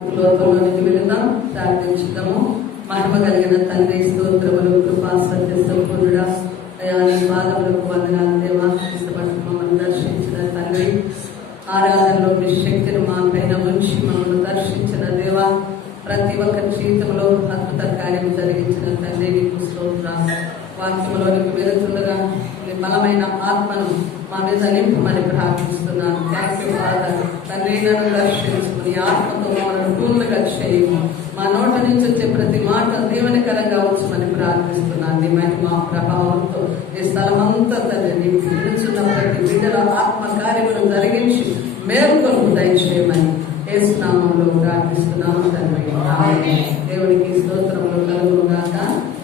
లోకంలోనికి వెళుదాం, ప్రార్థించుదాము. మహిమ కలిగిన తండ్రి, స్తోత్రములు, కృపా సత్య సంపూర్ణుడా, దయాని పాదములకు వందనాలు దేవా. ఇష్టపడుతూ మమ్మల్ని దర్శించిన తండ్రి, ఆరాధనలో మీ శక్తిని మా పైన ఉంచి మమ్మల్ని దర్శించిన దేవా, ప్రతి ఒక్కరి జీవితంలో అద్భుత కార్యం జరిగించిన తండ్రి, నీకు స్తోత్రాలు. వాక్యంలోనికి వెళుతుండగా మీ బలమైన ఆత్మను మా మీద నింపమని ప్రార్థిస్తున్నాను. తండ్రి, నన్ను దర్శించుకుని ఆత్మతో మమ్మల్ని పూర్ణంగా చేయము. మా నోట నుంచి వచ్చే ప్రతి మాట దీవెనకరంగా ఉంచమని ప్రార్థిస్తున్నాను. నీ మహిమ ప్రభావంతో ఈ స్థలమంతా తండ్రి నిలుచున్న ప్రతి బిడ్డల ఆత్మ కార్యములను జరిగించి మేల్కొల్పు దయచేయమని యేసు నామములో ప్రార్థిస్తున్నాము తండ్రి. దేవునికి స్తోత్రములు కలుగునుగాక.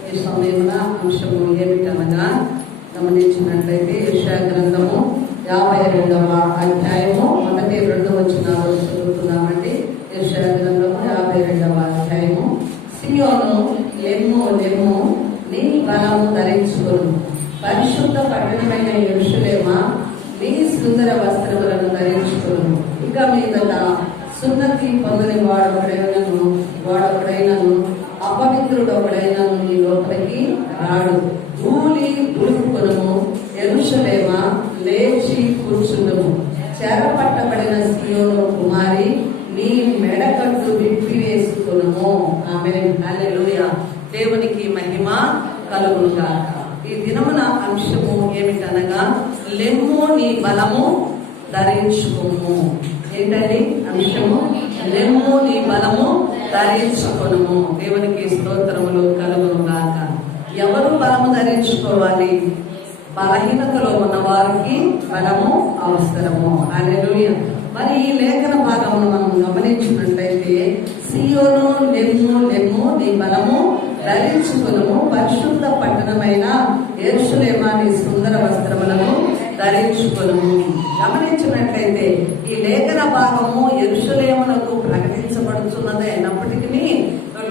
ఈ సమయంలో అంశము ఏమిటనగా గమనించినట్లయితే యెషయా గ్రంథము 52వ అధ్యాయము 1-2 వచనాలు చదువుతున్నామండి. యెషయా గ్రంథము 52వ అధ్యాయము. సియోను లెమ్ము లెమ్ము, నీ బలము ధరించుకొను, పరిశుద్ధ పట్టణమైన యెరూషలేమా, నీ సుందర వస్త్రములను ధరించుకొను. ఇక మీదట సున్నతి పొందని వాడొకడైనను అపవిత్రుడొకడైనను నీ లోపలికి రాడు. ధూళి దులుపుకొనుము, యెరూషలేమా లేచి కూర్చుండుము. చెరపట్టబడిన సియోను కుమారి, నీ మెడకట్టు విప్పివేసుకొనుము. ఆమేన్, హల్లెలూయా. దేవునికి మహిమ కలుగునుగాక. ఈ దినమున అంశము ఏమిటనగా, లెమ్ము నీ బలము ధరించుకొను. ఏంటండి అంశము? లెమ్ము నీ బలము ధరించుకొనుము. దేవునికి స్తోత్రములు కలుగునుగాక. ఎవరు బలము ధరించుకోవాలి? బలహీనతలో ఉన్న వారికి బలము అవసరము. హల్లెలూయా. మరి ఈ లేఖన భాగమును మనం గమనించినట్లయితే, సియోను లెమ్ము లెమ్ము, నీ బలము ధరించుకొనుము, పరిశుద్ధ పట్టణమైన యెరూషలేమా, నీ సుందర వస్త్రములను ధరించుకొనుము. గమనించినట్లయితే ఈ లేఖన భాగము యెరూషలేమునకు ప్రకటించబడుతున్నది అయినప్పటికీ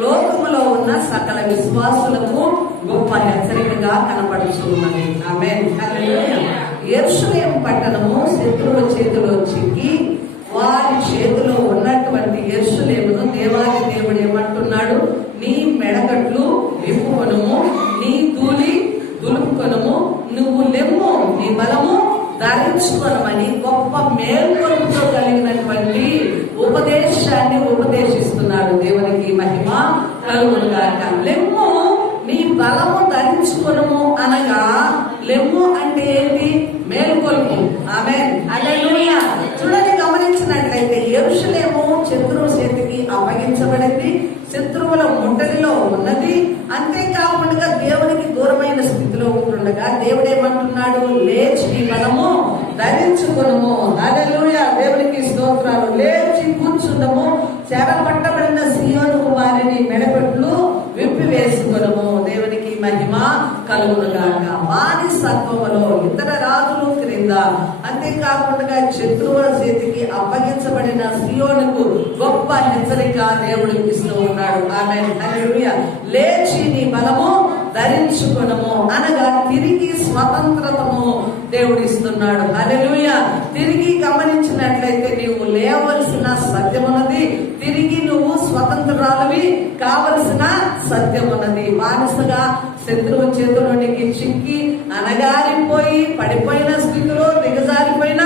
లోకములో ఉన్న సకల విశ్వాసులకు గొప్ప హెచ్చరికగా కనపడుతున్నది. ఆమేన్, హల్లెలూయా. యెరూషలేము పట్టణము శత్రువుల చేతిలో చిక్కి వారి చేతిలో ఉన్నటువంటి యెరూషలేమును దేవాది దేవుడు ఏమంటున్నాడు? నీ మెడగట్లు విప్పుకొనుము, నీ ధూళి దులుపుకొనుము, నువ్వు లెమ్ము, నీ బలము ధరించుకొనమని గొప్ప మేల్కొలుపుతో కలిగినటువంటి ఉపదేశాన్ని ఉపదేశిస్తున్నాడు. దేవునికి మహిమ కలుగునుగాక. లెమ్ము, నీ బలము ధరించుకొనుము అనగా, లెమ్ము అంటే ఏంటి? మేల్కొల్పు. ఆమేన్, హల్లెలూయా. చూడండి, గమనించినట్లయితే యెరూషలేము శత్రువు చేతికి అప్పగించబడింది, శత్రువుల ముట్టడిలో ఉన్నది. అంతేకాకుండా దేవునికి దూరమైన స్థితిలో ఉంటుండగా దేవుడు ఏమంటున్నాడు? లేచి నీ బలము ధరించుకొనుము. హల్లెలూయా. దేవునికి స్తోత్రాలు. లేచి కూర్చుండము, చెరపట్టబడిన సియోను కుమారిని మెడపట్లు విప్పివేసుకొనుము. దేవునికి మహిమ కలుగునుగాక. బానిసత్వములో ఇతర రాజులు క్రింద, అంతేకాకుండా శత్రువుల చేతికి అప్పగించబడిన సియోనుకు గొప్ప హెచ్చరిక దేవుడు ఇస్తూ ఉన్నాడు. ఆమేన్, హల్లెలూయా. లేచి నీ బలము ధరించుకొనుము అనగా తిరిగి స్వతంత్రతను దేవుడు ఇస్తున్నాడు. హల్లెలూయా. తిరిగి గమనించినట్లయితే నీవు లేవలసిన సత్యమున్నది, తిరిగి నువ్వు స్వతంత్రాలవి కావలసిన సత్యమున్నది. బానిసగా శత్రువు చేతులోనికి చిక్కి అనగారిపోయి పడిపోయిన స్థితిలో, దిగజారిపోయిన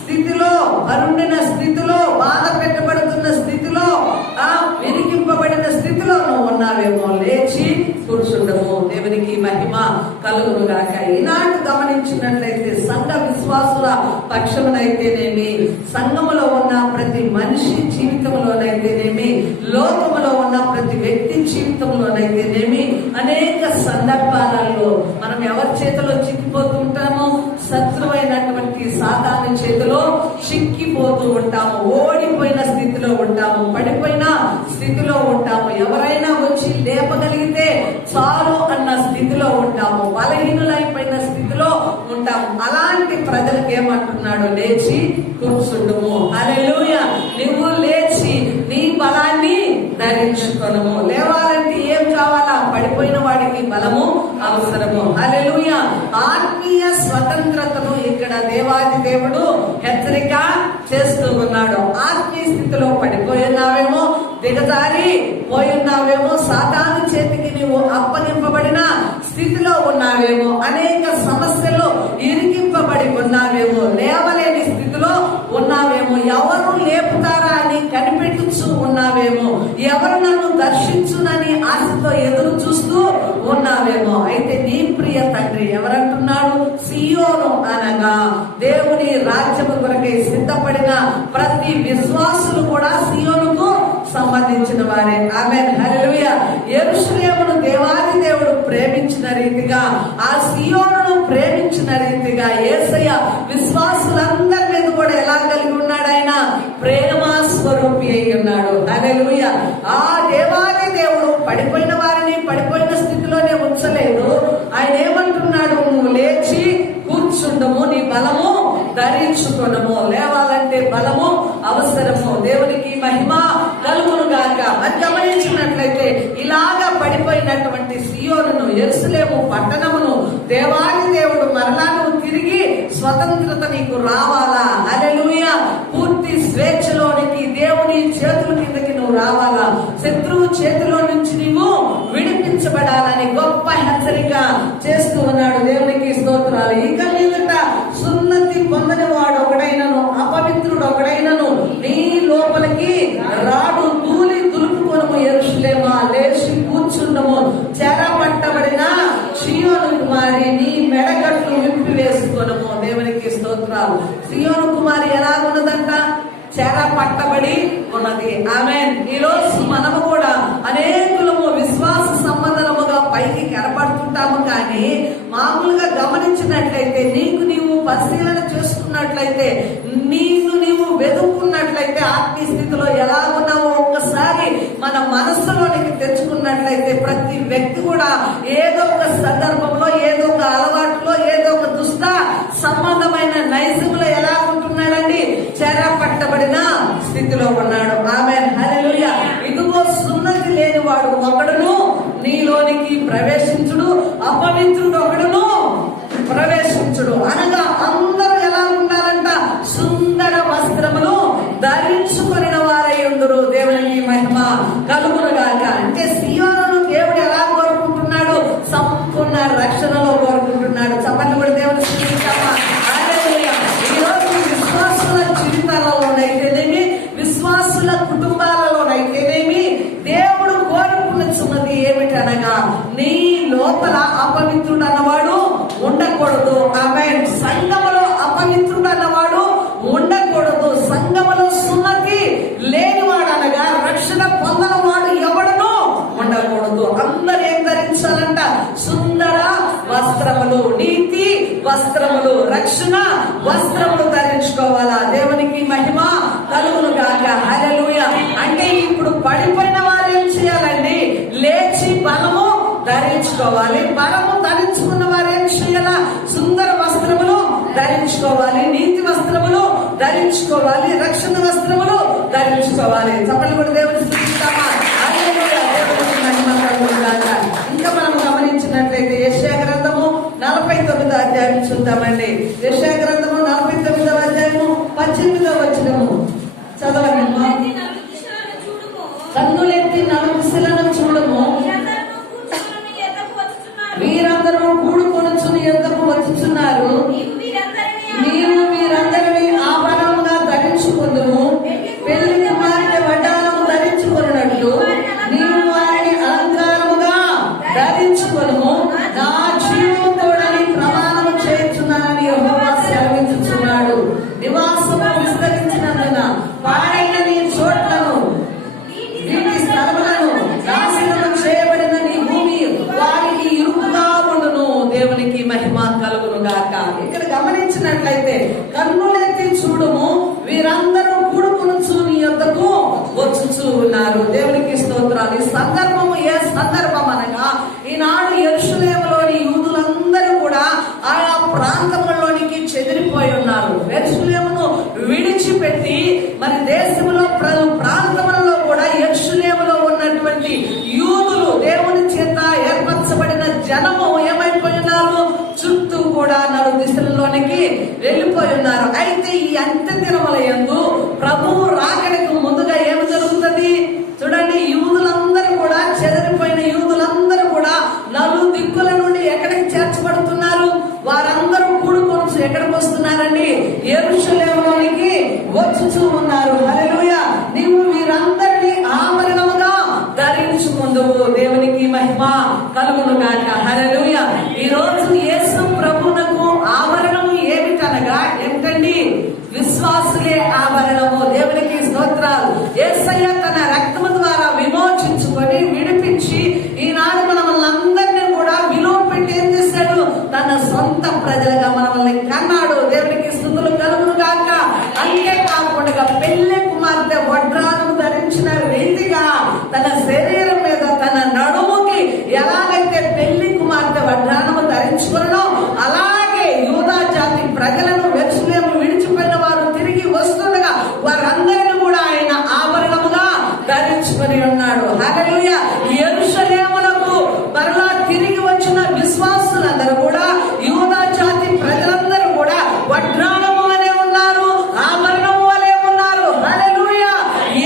స్థితిలో, అరుండిన స్థితిలో, బాధ పెట్టబడుతున్న స్థితిలో, విరిగింపబడిన స్థితిలో నువ్వు ఉన్నావేమో, లేచి కూర్చుండము. దేవునికి మహిమ కలుగునుగాక. ఈనాడు గమనించినట్లయితే సంఘ విశ్వాసుల పక్షమునైతేనేమి, సంఘములో ఉన్న ప్రతి మనిషి జీవితంలోనైతేనేమి, లోకములో ఉన్న ప్రతి వ్యక్తి జీవితంలోనైతేనేమి, అనేక సందర్భాలలో మనం ఎవరి చేతిలో చిక్కిపోతుంటామో? శత్రువైనటువంటి సాతాను చేతిలో చిక్కిపోతూ ఉంటాము. ఓడిపోయిన స్థితిలో ఉంటాము, పడిపోయిన స్థితిలో ఉంటాము. ఎవరైనా వచ్చి లేపగలిగితే చాలు అన్న స్థితిలో ఉంటాము, బలహీనులైపోయిన స్థితిలో ఉంటాము. అలాంటి ప్రజలకు ఏమంటున్నాడు? లేచి కూర్చుండుము. హల్లెలూయా. నువ్వు లేచి నీ బలాన్ని ధరించుకొనుము. లేవాలంటే ఏం కావాలా? పడిపోయిన వాడికి బలము అవసరము. హల్లెలూయా. ఆత్మీయ స్వతంత్రతను ఇక్కడ దేవాది దేవుడు హెచ్చరిక చేస్తూ ఉన్నాడు. ఆత్మీయ స్థితిలో పడిపోయినావేమో, దిగజారి పోయి ఉన్నావేమో, సాతాను చేతికి నీవు అప్పగింపబడిన స్థితిలో ఉన్నావేమో, అనేక సమస్యల్లో ఇరికింపబడి ఉన్నావేమో, లేవలేని స్థితిలో ఉన్నావేమో, ఎవరు లేపుతారా అని కనిపెట్టుచూ ఉన్నావేమో, ఎవరు నన్ను దర్శించునని ఆశతో ఎదురు చూస్తూ ఉన్నావేమో. అయితే నీ ప్రియ తండ్రి ఎవరంటున్నాడు? సియోను అనగా దేవుని రాజ్యము కొరకై సిద్ధపడిన ప్రతి విశ్వాసులు కూడా సియోనుకు సంబంధించిన వారే. ఆమేన్, హల్లెలూయా. యెరూషలేమును దేవాది దేవుడు ప్రేమించిన రీతిగా, ఆ సియోనును ప్రేమించిన రీతిగా యేసయ్య విశ్వాసులందరి మీద కూడా ఎలా కలిగి ఉన్నాడు? ఆయన ప్రేమ స్వరూపి అయి ఉన్నాడు. హల్లెలూయా. ఆ దేవాది దేవుడు పడిపోయిన వారిని పడిపోయిన స్థితిలోనే ఉంచలేదు. ఆయన ఏమంటున్నాడు? నువ్వు లేచి కూర్చుండము, నీ బలము ధరించుకొనము. లేవాలంటే బలము అవసరము. దేవునికి మహిమ కలుగును గాక. మరి గమనించినట్లయితే ఇలాగా పడిపోయినటువంటి సియోనును, యెరూషలేము పట్టణమును దేవాది దేవుడు మరలా నువ్వు తిరిగి స్వతంత్రత నీకు రావాలా, హల్లెలూయా, పూర్తి స్వేచ్ఛలోనికి దేవుని చేతుల కిందకి నువ్వు రావాలా, శత్రువు చేతిలో నుంచి నీవు విడిపించబడాలని గొప్ప హెచ్చరిక చేస్తూ ఉన్నాడు. దేవునికి స్తోత్రాలు. ఇక మీదట సున్నతి పొందని వాడు ఒకడైనను, అపవిత్రుడు ఒకడైనను నీ లోపలికి రాడు. ధూళి దులుపుకొనము యెరూషలేమా, లేచి కూర్చుండము. చెరపట్టబడిన సియోను కుమారి, నీ మెడగట్లు విప్పి వేసుకోనము. దేవునికి స్తోత్రాలు. సియోను కుమారి ఎలా ఉన్నదంట? చెర పట్టబడి ఉన్నది. ఆమేన్. ఈ రోజు మనము కూడా అనేకులము విశ్వాస సంబంధముగా పైకి కనపడుతుంటాము, కానీ మామూలుగా గమనించినట్లయితే, నీకు నీవు పరిశీలన చేసుకున్నట్లయితే, నీవు వెతుక్కున్నట్లయితే, ఆత్మీయ స్థితిలో ఎలా ఉన్నావో ఒక్కసారి మన మనస్సులోనికి తెచ్చుకున్నట్లయితే, ప్రతి వ్యక్తి కూడా ఏదో ఒక సందర్భంలో, ఏదో ఒక అలవాటులో, ఏదో ఒక దుష్ట సంబంధమైన నైజంలో ఎలా ఉంటున్నాడండి? చెర పట్టబడిన స్థితిలో ఉన్నాడు. ఆమేన్, హల్లెలూయా. ఇదిగో సున్నతి లేని వాడు ఒకడును నీలోనికి ప్రవేశించుడు, అపవిత్రుడు ఒకడును ప్రవేశించుడు. అనగా అందరూ ఎలా ఉండాలంట? సుందర వస్త్రములు ధరించుకొనిన వారై ఉందురు. దేవునికి మహిమ కలుగునుగాక. అంటే సియోనును దేవుడు ఎలా కోరుకుంటున్నాడు? సంపూర్ణ రక్షణలో కోరుకుంటున్నాడు. చెప్పండి కూడా దేవుని స్తుతించామా? హల్లెలూయా. ఈ రోజు విశ్వాసుల జీవితాలలోనైతేనేమి, విశ్వాసుల కుటుంబాలలోనైతేనేమి దేవుడు కోరుకున్నది ఏమిటనగా, నీ లోపల అపవిత్రుడు అన్నవాడు ఉండకూడదు. ఆమేన్. సంఘములో అపవిత్రుడు అన్నవాడు ఉండకూడదు. సంఘములో సున్నతి లేనివాడు అనగా రక్షణ పొందని వాడు ఎవడను ఉండకూడదు. అందరూ ఏం ధరించాలంట? సుందర వస్త్రములు, నీతి వస్త్రములు, రక్షణ వస్త్రములు ధరించుకోవాలా. దేవునికి మహిమ కలుగును గాక. హల్లెలూయా. అంటే ఇప్పుడు పడిపోయిన వారు ఏం చేయాలండి? లేచి బలము ధరించుకోవాలి. బలము ధరించుకున్న వారు ఏం చేయాలా? సుందర వస్త్రములు ధరించుకోవాలి, నీతి వస్త్రములు ధరించుకోవాలి, రక్షణ వస్త్రములు ధరించుకోవాలి. చెప్పండి కూడా దేవుని స్తుతిస్తామా? హల్లెలూయా. దేవునికి మహిమ కలుగును గాక. ఇంకా మనం గమనించినట్లయితే యెషయా గ్రంథము 49వ అధ్యాయం చూద్దామండి. యెషయా గ్రంథము 49వ అధ్యాయము 18వ వచనము చదవండి. కన్నులెత్తి నలుదిశలను చూడము, వీరందరూ కూడుకొనుచుని యొద్దకు వచ్చుచున్నారు. నీవు వీరందరినీ ఆభరణముగా ధరించుకొందుము. పెళ్లి కుమార్తె వడ్డాణము ధరించుకొనున్నట్లు నీవు వారిని అలంకారముగా ధరించుకొనుము. నా జీవము తోడని ప్రమాణము చేయుచున్నానని యెహోవా సెలవిచ్చుచున్నాడు. నివాసము విస్తరించినందున పాడైన నీ చోట్లను, వీటి స్థలములను నాశనము చేయబడిన నీ భూమి వారికి ఇరుకుగా ఉండును. దేవునికి మహిమ కలుగును గాక. ఇక్కడ గమనించినట్లయితే, కన్నులెత్తి చూడుము, వీరందరూ కూడుకొనుచు నీ యొద్దకు వచ్చుచూ ఉన్నారు. దేవునికి స్తోత్రాలు. ఈ సందర్భము ఏ సందర్భం అనగా, ఈనాడు యెరూషలేములోని యూదులందరూ కూడా ఆయా ప్రాంతములోనికి చెదిరిపోయి ఉన్నారు. యెరూషలేమును విడిచిపెట్టి మరి దేశంలో ప్రాంతములలో కూడా యెరూషలేములో ఉన్నటువంటి యూదులు, దేవుని చేత ఏర్పరచబడిన జనము ఏమైపోయి ఉన్నారు? చుట్టూ కూడా నలు దిశలలోనికి వెళ్ళిపోయి ఉన్నారు. అయితే ఈ అంత్య దినముల యందు ప్రభువు రాకడకు ముందుగా ఏమి జరుగుతుంది? చూడండి, చేస్తున్నారండి? యెరూషలేములోనికి వచ్చుచూ ఉన్నారు. హల్లెలూయా. నీవు వీరందరినీ ఆభరణముగా ధరించుకుందువు. దేవునికి మహిమ కలుగును గాక. హల్లెలూయా. ఈ రోజు యేసు ప్రభువునకు ఆభరణము ఏమిటనగా ఏంటండి? విశ్వాసులే ఆభరణము. దేవునికి స్తోత్రాలు. యేసయ్య తన రక్తము ద్వారా విమోచించుకొని విడిపించి ఈనాడు మనల్ని అందరినీ కూడా విలువ పెట్టి ఏం చేశాడు? తన సొంత ప్రజలుగా మనల్ని కన్నాడు. దేవునికి స్తుతులు కలుగును గాక. అంతేకాకుండా పెళ్లి కుమార్తె వడ్రాలను ధరించిన రీతిగా తన శరీరం మీద తన నడుముకి ఎలాగైతే పెళ్లి కుమార్తె వడ్రానము ధరించుకున్నో అలాగే యూదా జాతి ప్రజలను యెరూషలేము విడిచిపోయిన వారు తిరిగి వస్తుండగా వారందరిని కూడా ఆయన ఆభరణముగా ధరించుకొని ఉన్నాడు. హల్లెలూయా. యెరూషలేమునకు మరలా తిరిగి వచ్చిన విశ్వాసులందరూ కూడా యూదా జాతి ప్రజలందరూ కూడా వడ్రానము వలె ఉన్నారు, ఆభరణము వలె ఉన్నారు. హల్లెలూయా.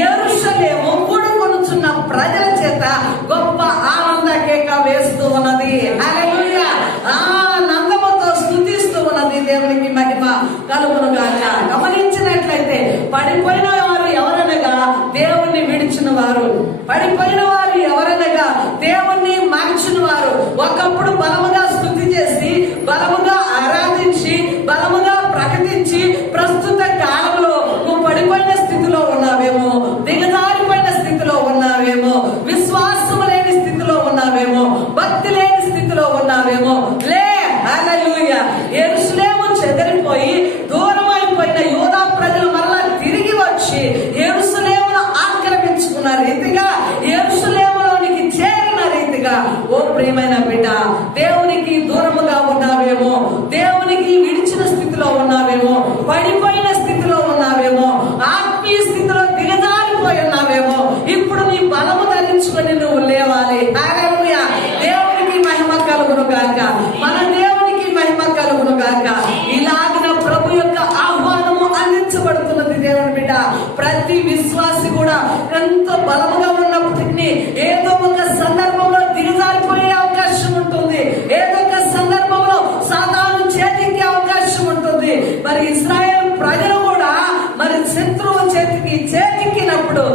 యెరూషలేము కూడుకొనుచున్న ప్రజల చేత గొప్ప ఆనంద కేక వేస్తూ ఉన్నది. హల్లెలూయా. ఆనందముతో స్తుతిస్తూ ఉన్నది. దేవునికి మహిమ కలుగును గాక. గమనించినట్లయితే పడిపోయిన వారు ఎవరనగా దేవుణ్ణి విడిచిన వారు, పడిపోయిన వారు ఎవరనగా దేవుణ్ణి మార్చిన వారు. ఒకప్పుడు బలముగా స్తుతి చేసి బలముగా ఆరాధించి బలముగా ప్రకటించి ప్రస్తుత కాలంలో నువ్వు పడిపోయిన స్థితిలో ఉన్నావేమో, దిగజారిపోయిన స్థితిలో ఉన్నావేమో, విశ్వాసము లేని స్థితిలో ఉన్నావేమో, భక్తి లేని స్థితిలో ఉన్నావేమో. లే. హల్లెలూయా. యెరూషలేము చెదిరిపోయి దూరం అయిపోయిన యూదా ప్రజలు మరలా తిరిగి వచ్చి యెరూషలేమును ఆక్రమించుకున్న రీతిగా యెరూషలేములోనికి చేరిన రీతిగా ఓ ప్రియమైన బిడ్డ, దేవునికి దూరముగా ఉన్నావేమో, దేవునికి విడిచిన స్థితిలో ఉన్నావేమో, పడిపోయిన స్థితిలో ఉన్నావేమో, ఆత్మీయ స్థితిలో దిగజారిపోయి ఉన్నావేమో. ఇప్పుడు నీ బలము ధరించుకొని నువ్వు లేవాలి. హల్లెలూయా. దేవునికి మహిమ కలుగును గాక. మన దేవునికి మహిమ కలుగును గాక. ఇలాగిన ప్రభు యొక్క ఆహ్వానము అందించబడుతున్నది. దేవుని బిడ్డ, ప్రతి విశ్వాసి కూడా ఎంతో బలముగా ఉన్నప్పటికీ ఏదో ఒక సందర్భంలో దిగజారిపోయే అవకాశం ఉంటుంది, ఏదో ఒక సందర్భంలో సాతాను చేతికి అవకాశం ఉంటుంది. మరి ఇశ్రాయేలు ప్రజలు కూడా మరి శత్రువు చేతికినప్పుడు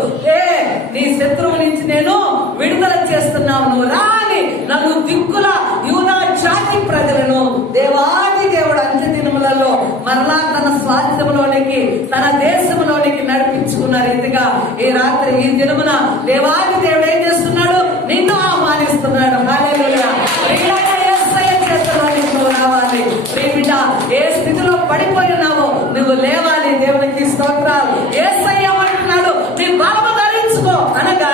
నీ శత్రువు నుంచి నేను విడుదల చేస్తున్నాను, నువ్వు రాని నన్ను దిక్కుల యూదా జాతి ప్రజలను దేవాది దేవుడు అంత్య దినములలో మరలా తన స్వాస్థ్యంలోనికి తన దేశంలోనికి నడిపించుకున్న రీతిగా ఈ రాత్రి ఈ దినమున దేవాది దేవుడు ఏం చేస్తున్నాడు? నిన్ను ఆహ్వానిస్తున్నాడు. హల్లెలూయా. యేసయ్య చేతిలోనికి నువ్వు రావాలి. ప్రియబిడ్డ, ఏ స్థితిలో పడిపోయి ఉన్నావో నువ్వు లేవాలి. దేవునికి స్తోత్రాలు. యేసయ్య అంటున్నాడు నీ బలము ధరించుకో అనగా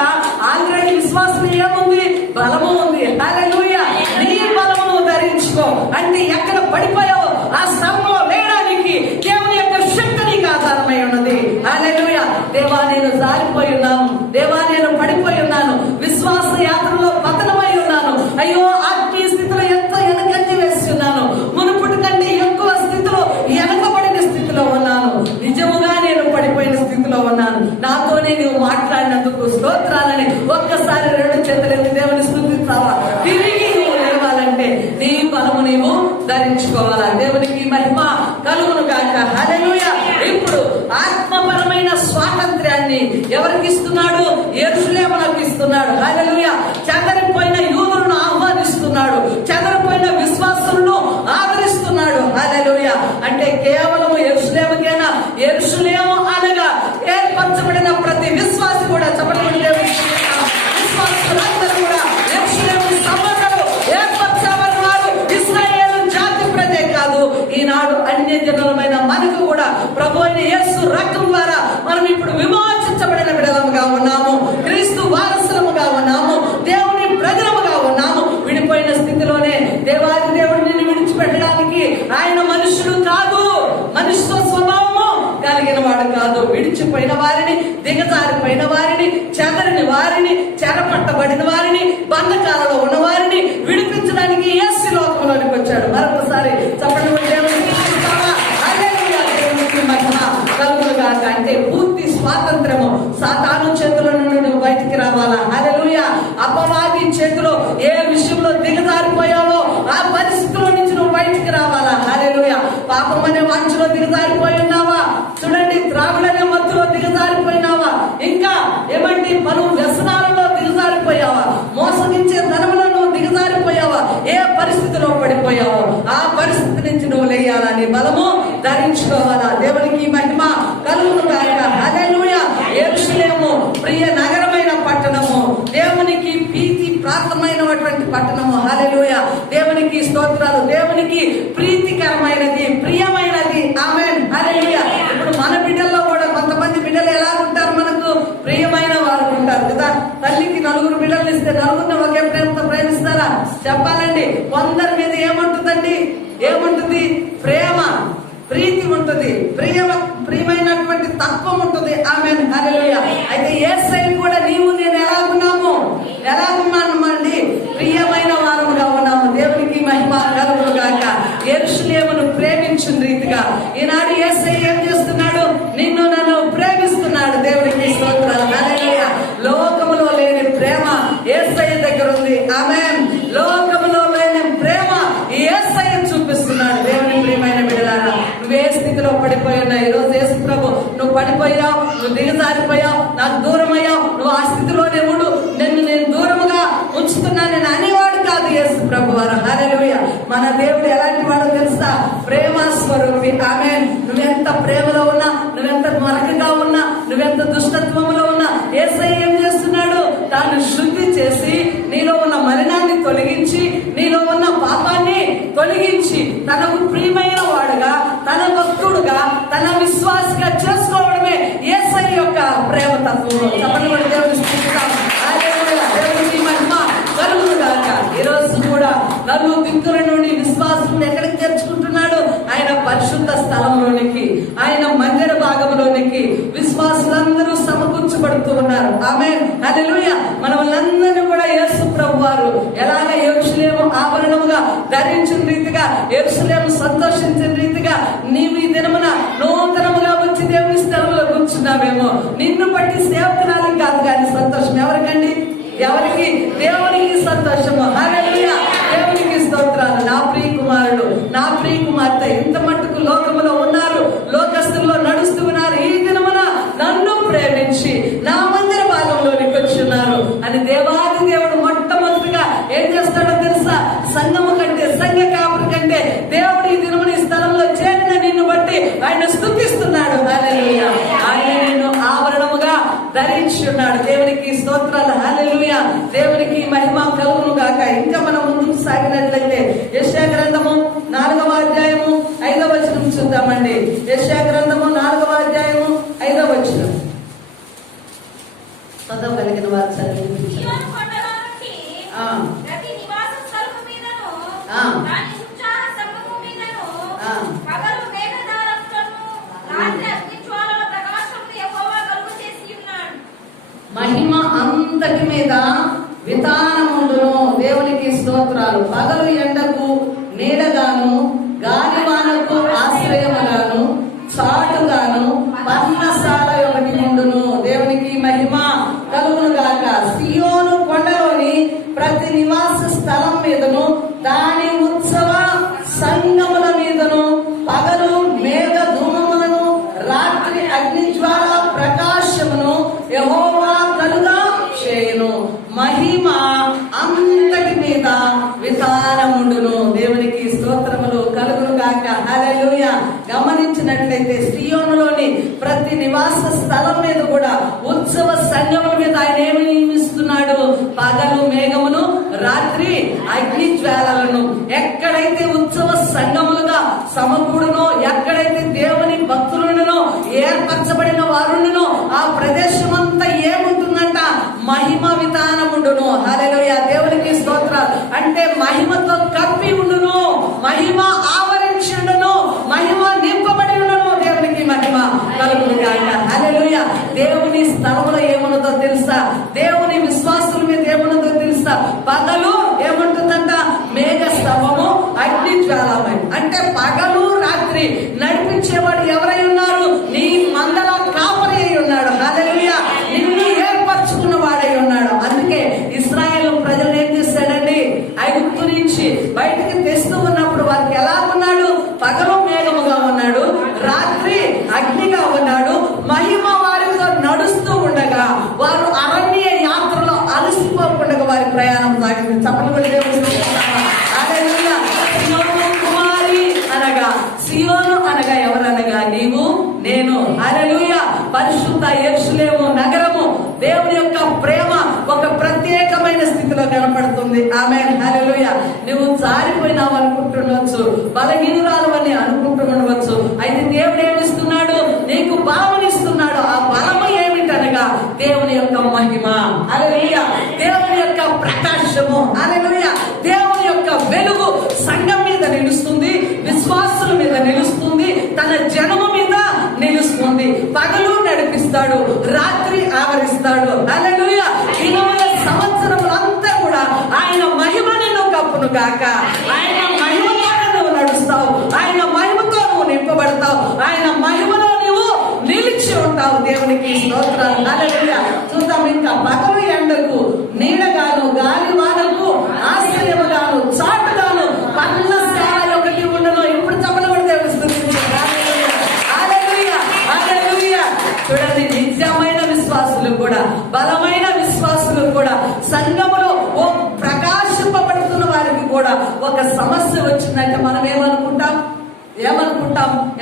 ఆల్రెడీ విశ్వాసం ఏముంది? బలము ఉంది. హల్లెలూయా. నీ బలమును ధరించుకో అంటే ఎక్కడ పడిపోయావో ఆ స్థలంలో లేడానికి దేవుని యొక్క శక్తి నీకు ఆధారమై ఉన్నది. హల్లెలూయా. దేవా నేను జారిపోయి ఉన్నాను, దేవా నేను పడిపోయి ఉన్నాను, విశ్వాస యాత్రలో పతనమై ఉన్నాను, అయ్యో ఆత్మీయ స్థితిలో ఎంతో వెనకంజి వేసి ఉన్నాను, మునుపటి కంటే ఎక్కువ స్థితిలో వెనకబడిన స్థితిలో ఉన్నాను, నిజముగా నేను పడిపోయిన స్థితిలో ఉన్నాను, నాతోనే నువ్వు మాట్లాడినందుకు స్తోత్రాలని ఒక్కసారి రెండు చేతులెత్తి దేవుని స్తుతిస్తావా? తిరిగి నువ్వు లేవాలంటే నీ బలము నీవు ధరించుకోవాలా. దేవునికి మహిమ కలుగును గాక. హల్లెలూయా. ఇప్పుడు ఆత్మపరమైన స్వాతంత్ర్యాన్ని ఎవరికి ఇస్తున్నాడు? యెరూషలేమునకు ఇస్తున్నాడు. హల్లెలూయా. చెదరిపోయిన యూదులను ఆహ్వానిస్తున్నాడు, చెదరిపోయిన విశ్వాసులను ఆదరిస్తున్నాడు. హల్లెలూయా. అంటే కేవలం యెరూషలేముకేనా? యెరూషలేము అనగా ఏర్పరచబడిన ప్రతి విశ్వాసి కూడా చెప్పబడిన విశ్వాసులందరూ కూడా యెరూషలేము సంబంధాలు ఏర్పరచబడిన వారు ఇశ్రాయేలు జాతి ప్రజే కాదు, ఈనాడు అన్య జనులమైన మనకు కూడా ప్రభు అయిన యేసు రక్తం ద్వారా మనం ఇప్పుడు విమోచించబడిన బిడ్డలముగా ఉన్నాము, క్రీస్తు వారసులముగా ఉన్నాము, దేవుని ప్రజలముగా ఉన్నాము. విడిపోయిన స్థితిలోనే దేవాది దేవుడు నిన్ను విడిచిపెట్టడానికి ఆయన మనుషుడు కాదు, మనుష్య స్వభావము కలిగిన వాడు కాదు. విడిచిపోయిన వారిని, దిగజారిపోయిన వారిని, చెదరని వారిని, చెరపట్టబడిన వారిని, బంధకాలలో ఉన్న వారిని విడిపించడానికి యేసు లోకంలోనికి వచ్చాడు. మరొకసారి చెప్పండి. అంటే పూర్తి స్వాతంత్రము. సాతాను చేతుల నుండి నువ్వు బయటికి రావాలా. హల్లెలూయా. అపవాది చేతిలో ఏ విషయంలో దిగజారిపోయావో ఆ పరిస్థితిలో నుంచి నువ్వు బయటికి రావాలా. హల్లెలూయా. పాపం అనే వాంఛ దురాశలో దిగజారిపోయి ఉన్నావా? చూడండి, త్రాగుడనే మత్తులో దిగజారిపోయినావా? ఇంకా ఏమంటే పలు వ్యసనాలలో దిగజారిపోయావా? మోసగించే ధనములో నువ్వు దిగజారిపోయావా? ఏ పరిస్థితిలో పడిపోయావో ఆ పరిస్థితి నుంచి నువ్వు లేయాలని బలము ధరించుకోవాలా. దేవునికి మహిమ కలుగును గాక. హల్లెలూయా. యెరూషలేము ప్రియ నగరమైన పట్టణము, దేవునికి ప్రాప్తమైనటువంటి పట్టణము. హల్లెలూయా. దేవునికి స్తోత్రాలు. దేవునికి ప్రీతికరమైనది, ప్రియమైనది. ఆమేన్. హల్లెలూయా. ఇప్పుడు మన బిడ్డల్లో కూడా కొంతమంది బిడ్డలు ఎలా ఉంటారు? మనకు ప్రియమైన వారు ఉంటారు కదా. తల్లికి 4 బిడ్డలు ఇస్తే 4 ఒకే ప్రేమతో ప్రేమిస్తారా? చెప్పాలండి. కొందరి మీద ఏముంటుందండి? ఏముంటుంది? ప్రేమ, ప్రీతి ఉంటుంది, ప్రియమైనటువంటి తత్వం ఉంటుంది. ఆమేన్. హల్లెలూయా. అయితే యేసయ్య కూడా నీవు నేను ఎలాగున్నాము? ఎలాగున్నామండి? ప్రియమైన వారముగా ఉన్నాము. దేవునికి మహిమ కలుగును గాక. యెరూషలేమును ప్రేమించిన రీతిగా ఈనాడు యేసయ్య ఏం చేస్తున్నాడు? నిన్ను నన్ను ప్రేమిస్తున్నాడు. దేవునికి స్తోత్రాలు. హల్లెలూయా. లోకములో లేని ప్రేమ యేసయ్య దగ్గర ఉంది. ఆమేన్. లోకములో లేని ప్రేమ యేసయ్య చూపిస్తున్నాడు. దేవుని ప్రియమైన బిడ్డలారా, నువ్వే స్థితిలో పడిపోయి ఉన్నాయి. ఈరోజు యేసు ప్రభు, నువ్వు పడిపోయావు, నువ్వు దిగజారిపోయావు, నాకు దూరం అయ్యావు, నువ్వు ఆ స్థితిలోనే ఉండు, నేను దూరముగా ఉంచుతున్నా నేను అనేవాడు కాదు యేసు ప్రభు వారు. హల్లెలూయా. మన దేవుడు ఎలాంటి వాడో తెలుసా? ప్రేమ స్వరూపి. ఆమేన్. నువ్వెంత ప్రేమలో ఉన్నా, నువ్వెంత మరకగా ఉన్నా, నువ్వెంత దుష్టత్వంలో ఉన్నా, యేసయ్య ఏం చేస్తున్నాడు? తాను శుద్ధి చేసి నీలో ఉన్న మలినాన్ని తొలగించి, నీలో ఉన్న పాపాన్ని తొలగించి, తనకు ప్రియమైన వాడుగా, తన భక్తుడుగా, తన విశ్వాసిగా చేసుకోవడమే యేసయ్య యొక్క ప్రేమ తత్వం. చెప్పండి, దేవుని స్తుతిద్దాం. హల్లెలూయా. దేవునికి మహిమ కలుగును గాక. ఈ రోజు కూడా నన్ను దిక్కుల నుండి విశ్వాసులు ఎక్కడికి చేర్చుకుంటున్నాడు? ఆయన పరిశుద్ధ స్థలంలోనికి, ఆయన మందిర భాగంలోనికి విశ్వాసులందరూ సమకూర్చబడుతూ ఉన్నారు. ఆమేన్. హల్లెలూయా. మనలందరినీ కూడా యేసు ప్రభు వారు ఎలాగ యెరూషలేము ఆభరణముగా ధరించిన రీతిగా, యెరూషలేము సంతోషించిన రీతిగా నీవు ఈ దినమున నూతనముగా వచ్చి దేవుని స్థలంలో కూర్చున్నావేమో. నిన్ను బట్టి సేవకురాలికి కాదు కానీ సంతోషం ఎవరికండి? ఎవరికి? దేవునికి సంతోషము. హల్లెలూయా. దేవునికి స్తోత్రాలు. నా ప్రియ కుమారుడు, నా ప్రియ కుమార్తె ఇంత మట్టుకు లోకములో ఉన్నారు, లోకస్తుల్లో నడుస్తూ ఉన్నారు. ఈ దినమున నన్ను ప్రేమించి నా మందిర భాగంలోనికి వచ్చున్నారు అని దేవాది దేవుడు మొట్టమొదటిగా ఏం చేస్తాడో తెలుసా? సంఘము కంటే, సంఘ కాపురి కంటే దేవుడు ఈ దినమున ఈ స్థలంలో చేరిన నిన్ను బట్టి ఆయన స్తుతిస్తున్నాడు. హల్లెలూయా. ఆయన నిన్ను ఆవరణముగా ధరించి ఉన్నాడు. దేవునికి స్తోత్రాలు. హల్లెలూయా. దేవునికి మహిమ కలుగును గాక. ఇంకా మనం ముందుకు సాగినట్లయితే యెషయా గ్రంథము 4వ అధ్యాయము 5వ వచనం చూద్దామండి. యెషయా గ్రంథము 4వ అధ్యాయము 5వ వచనం. చదవగలిగిన వారు చదివించండి. మహిమ అంతటి మీద వితానముండును. దేవునికి స్తోత్రాలు. పగలు ఎండకు నీడగాను, గాలివానకు ఆశ్రయముగాను, చాటుగాను పర్ణశాల ఒకటి ఉండును. దేవునికి మహిమ కలుగును గాక. సియోను కొండలోని ప్రతి నివాస స్థలం మీదను, దాని ఉత్సవ సంగముల మీదను పగలు మేఘ ధూమములను, రాత్రి అగ్నిజ్వాల ప్రకాశమును యెహోవా కలుగా చేయును. మహిమ అంతటి మీద వితానముండును. దేవునికి స్తోత్రములు కలుగును గాక. హల్లెలూయా. గమనించినట్లయితే సియోనులోని ప్రతి నివాస స్థలం మీద కూడా ఉత్సవ సంగముల మీద ఆయన ఏమి నియమిస్తున్నాడు? పగలు మేఘమును, రాత్రి అగ్ని జ్వాలలను. ఎక్కడైతే ఉత్సవ సంగములుగా సమకూడునో, ఎక్కడైతే దేవుని భక్తులను ఏర్పరచబడిన వారును, ఆ ప్రదేశం అంతా ఏముంటుందంట? మహిమ వితానముండును. హల్లెలూయా. దేవునికి స్తోత్రాలు. అంటే మహిమతో కప్పి ఉండును, మహిమ ఆవరించి ఉండును, మహిమ నింపబడి ఉండును. దేవునికి మహిమ కలుగును గాక. హల్లెలూయా. దేవుని స్థలములో ఏమున్నదో తెలుసా? దేవుని విశ్వాసుల మీద ఏమున్నదో తెలుసా? పగలు ఏముంటుందంట? మేఘ స్తంభము, అగ్ని జ్వాలమయం. అంటే పగలు రాత్రి నడిపించేవాడు ఎవరై ఉన్నారు? నీ మందల కాపరి అయి ఉన్నాడు. హల్లెలూయా. నిన్ను ఏర్పరచుకున్న వాడై ఉన్నాడు. అందుకే ఇశ్రాయేలు ప్రజలు ఏం చేశాడండి? ఐగుప్తు నుంచి బయటికి తెస్తూ ఉన్నప్పుడు వారికి ఎలా ఉన్నాడు? పగలు మేఘముగా ఉన్నాడు, వినపడుతుంది. ఆమేన్, హల్లెలూయా. నువ్వు జారిపోయినావు అనుకుంటుండవచ్చు, బలహీనురాలు అని అనుకుంటుండవచ్చు. అయితే దేవుడు ఏమిస్తున్నాడు? నీకు బలమునిస్తున్నాడు. ఆ బలము ఏమిటనగా దేవుని యొక్క మహిమ, హల్లెలూయా. దేవుని యొక్క ప్రకాశము, హల్లెలూయా. దేవుని యొక్క వెలుగు సంఘం మీద నిలుస్తుంది, విశ్వాసుల మీద నిలుస్తుంది, తన జనము మీద నిలుస్తుంది. పగలు నడిపిస్తాడు, రాత్రి ఆవరిస్తాడు, హల్లెలూయా. 20 సంవత్సరములంతా కూడా ఆయన మహిమ నిన్ను కప్పును గాక. ఆయన మహిమతో నువ్వు నడుస్తావు, ఆయన మహిమతో నువ్వు నింపబడతావు, ఆయన మహిమలో నువ్వు నిలిచి ఉంటావు. దేవునికి స్తోత్రాలు, హల్లెలూయా. చూద్దాం, ఇంకా పగలు ఎండకు నీడగాను, గాలి వానకు ఆశ్రయముగాను, చాటుగాను పర్ణశాల ఒకటి ఉండను. ఇప్పుడు చెప్పలు కూడా తెలుస్తుంది. చూడండి, నిజమైన విశ్వాసులు కూడా, బలమైన విశ్వాసులు కూడా, సంఘములో ఓ ప్రకాశింపబడుతున్న వారికి కూడా ఒక సమస్య వచ్చిందంటే మనం ఏమనుకుంటాం?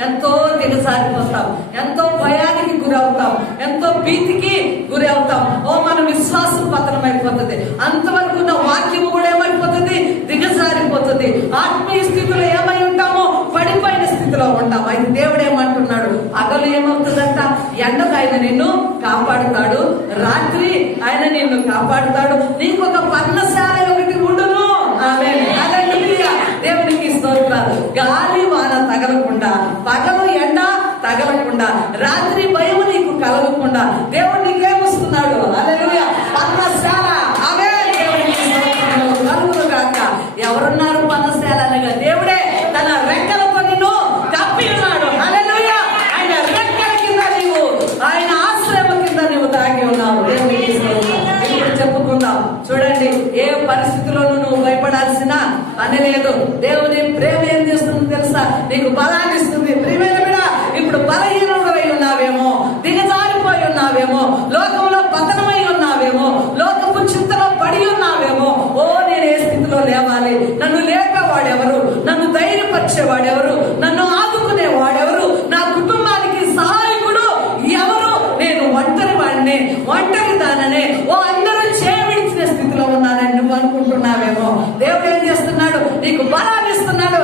ఎంతో దిగజారిపోతాం, ఎంతో భయానికి గురవుతాం, ఎంతో భీతికి గురి అవుతాం. ఓ మన విశ్వాసం పతనమైపోతుంది. అంతవరకు ఉన్న వాక్యము కూడా ఏమైపోతుంది? దిగజారిపోతుంది. ఆత్మీయ స్థితిలో ఏమై ఉంటామో పడిపోయిన స్థితిలో ఉంటాం. అయితే దేవుడు ఏమంటున్నాడు? పగలు ఏమవుతుందంట? ఎండకు ఆయన నిన్ను కాపాడుతాడు, రాత్రి ఆయన నిన్ను కాపాడుతాడు. నీకు ఒక పర్ణశాల ఒకటి ఉండును. ఆమేన్, హల్లెలూయా. దేవునికి స్తోత్రాలు. గాలి వాన తగలకుండా, పగలు ఎండ తగలకుండా, రాత్రి భయం నీకు కలగకుండా దేవుడు నీకేమొస్తున్నాడు? హల్లెలూయా, పర్ణశాల. ఆమేన్, దేవునికి స్తోత్రాలు కలుగును గాక. ఎవరున్నారు పర్ణశాల అనగా? దేవుడే తన రెక్కలతో నిన్ను కప్పి ఉన్నాడు. హల్లెలూయా. ఆయన రెక్కల కింద నీవు, ఆయన ఆశ్రయం కింద నీవు దాగి ఉన్నావు. దేవునికి స్తోత్రం. ఇప్పుడు చెప్పుకుందాం. చూడండి, ఏ పరిస్థితిలోనూ నువ్వు భయపడాల్సిన పని లేదు. దేవుని ప్రేమ ఏం చేస్తుంది తెలుసా? నీకు బలాన్ని ఇస్తుంది. ప్రియమైన బిడ్డ, ఇప్పుడు బలహీనుడై ఉన్నావేమో, దిగజారిపోయి ఉన్నావేమో, లోకంలో పతనమై ఉన్నావేమో, లోకపు చింతలో పడి ఉన్నావేమో. ఓ, నేను ఏ స్థితిలో లేవాలి? నన్ను లేపేవాడెవరు? నన్ను ధైర్యపరిచేవాడెవరు? నన్ను ఆదుకునేవాడెవరు? నా కుటుంబానికి సహాయకుడు ఎవరు? నేను ఒంటరి వాడిని, ఒంటరి దాననే. ఓ, అందరూ చేవిడిచిన స్థితిలో ఉన్నానని నువ్వు అనుకుంటున్నావేమో. దేవుడు ఏం చేస్తున్నాడు? నీకు బలాన్ని ఇస్తున్నాడు.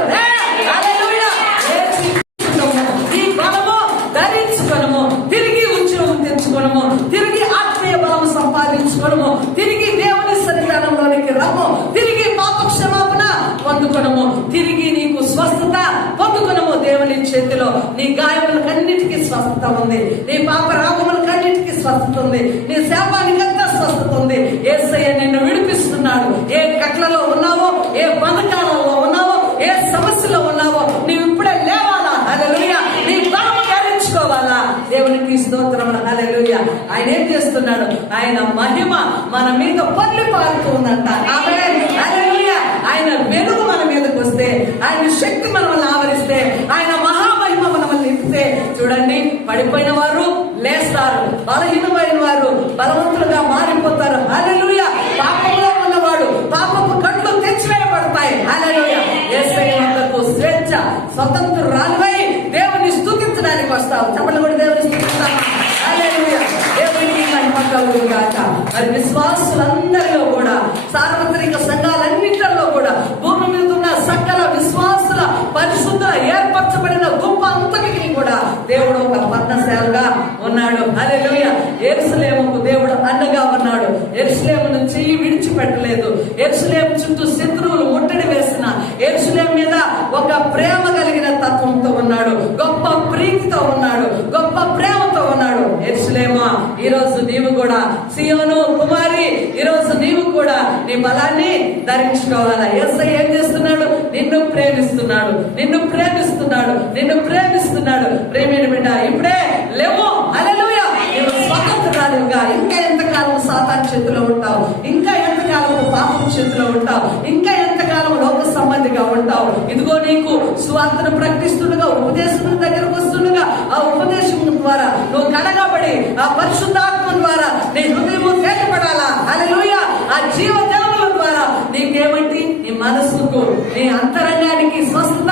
ఈ బలము ధరించుకొనము, తిరిగి ఉద్యోగం తెచ్చుకోనము, తిరిగి ఆత్మీయ బలము సంపాదించుకోనము, తిరిగి దేవుని సన్నిధానంలోనికి రమ్ము, తిరిగి పాప క్షమాపణ పొందుకొనము, తిరిగి నీకు స్వస్థత పొందుకొనము. దేవుని చేతిలో నీ గాయములకన్నిటికీ స్వస్థత ఉంది, నీ పాప రాగములకన్నిటికీ స్వస్థత ఉంది, నీ శాపానికంతా స్వస్థత ఉంది. యేసయ్య నిన్ను విడిపిస్తున్నాడు. ఏ కట్లలో ఉన్నావో, ఏ బంధకాలలో ఉన్నావో, ఏ సమస్యలో ఉన్నావో, నీవు ఇప్పుడే లేవాలా? హల్లెలూయా. నీ బలము ధరించుకోవాలా? దేవునికి స్తోత్రములు, హల్లెలూయా. ఆయన ఏం చేస్తున్నాడు? ఆయన మహిమ మన మీద పొర్లి పారుతుందంట. ఆమేన్, హల్లెలూయా. ఆయన వెలుగు మన మీదకి వస్తే, ఆయన శక్తి మనల్ని ఆవరిస్తే, ఆయన మహామహిమ మనల్ని నింపితే, చూడండి, పడిపోయిన వారు లేస్తారు, బలహీనమైన వారు బలవంతులుగా మారిపోతారు. హల్లెలూయా. పాపంలో ఉన్నవాడు పాపపు కట్లు తెచ్చివేయబడతాయి. హల్లెలూయా. యేసయ్య వద్దకు స్వేచ్ఛ, స్వతంత్రురాలువై దేవుని స్తుతించడానికి వస్తావు. చెప్పండి కూడా, దేవుని స్తుతిస్తామా? హల్లెలూయా. దేవునికి మహిమ కలుగును గాక. మరి విశ్వాసులందరిలో కూడా, సార్వత్రిక సంఘాలన్నింటిలో కూడా, భూమి మీద ఉన్న సకల విశ్వాసుల పరిశుద్ధ ఏర్పరచబడిన గొప్ప అంతటికి కూడా దేవుడు ఒక పర్ణశాలగా ఉన్నాడు. హల్లెలూయా. యెరూషలేముకు దేవుడు అండగా ఉన్నాడు. యెరూషలేము నుంచి విడిచిపెట్టలేదు. యెరూషలేము చుట్టూ శత్రువులు ముట్టడి వేసిన, యెరూషలేము మీద ఒక ప్రేమ కలిగిన తత్వంతో ఉన్నాడు, గొప్ప ప్రీతితో ఉన్నాడు, గొప్ప ప్రేమతో ఉన్నాడు. యెరూషలేమా, ఈ రోజు నీవు కూడా, సియోను కుమారి, ఈ రోజు నీవు కూడా నీ బలాన్ని ధరించుకోవాలా? యేసయ్య ఏం చేస్తున్నాడు? నిన్ను ప్రేమిస్తున్నాడు, నిన్ను ప్రేమిస్తున్నాడు, నిన్ను ప్రేమిస్తున్నాడు. ప్రేమైన బిడ్డ, ఇప్పుడే లేవు. హల్లెలూయా. నీవు స్వతంత్రాలుగా ఇంకా ఎంతకాలం సాతాను చేతిలో ఉంటావు? ఇంకా ఎంతకాలం పాపం చేతిలో ఉంటావు? ఇంకా ఎంతకాలం లోక సంబంధిగా ఉంటావు? ఇదిగో నీకు సువార్తను ప్రకటిస్తుండగా, ఉపదేశం దగ్గరకు వస్తుండగా, ఆ ఉపదేశం ద్వారా నువ్వు కడగబడి, ఆ పరిశుద్ధాత్మ ద్వారా నీ హృదయము తేటపడాలా? హల్లెలూయా. ఆ జీవ జలముల ద్వారా నీకేమంటి? నీ మనస్సుకు, నీ అంతరంగానికి స్వస్థత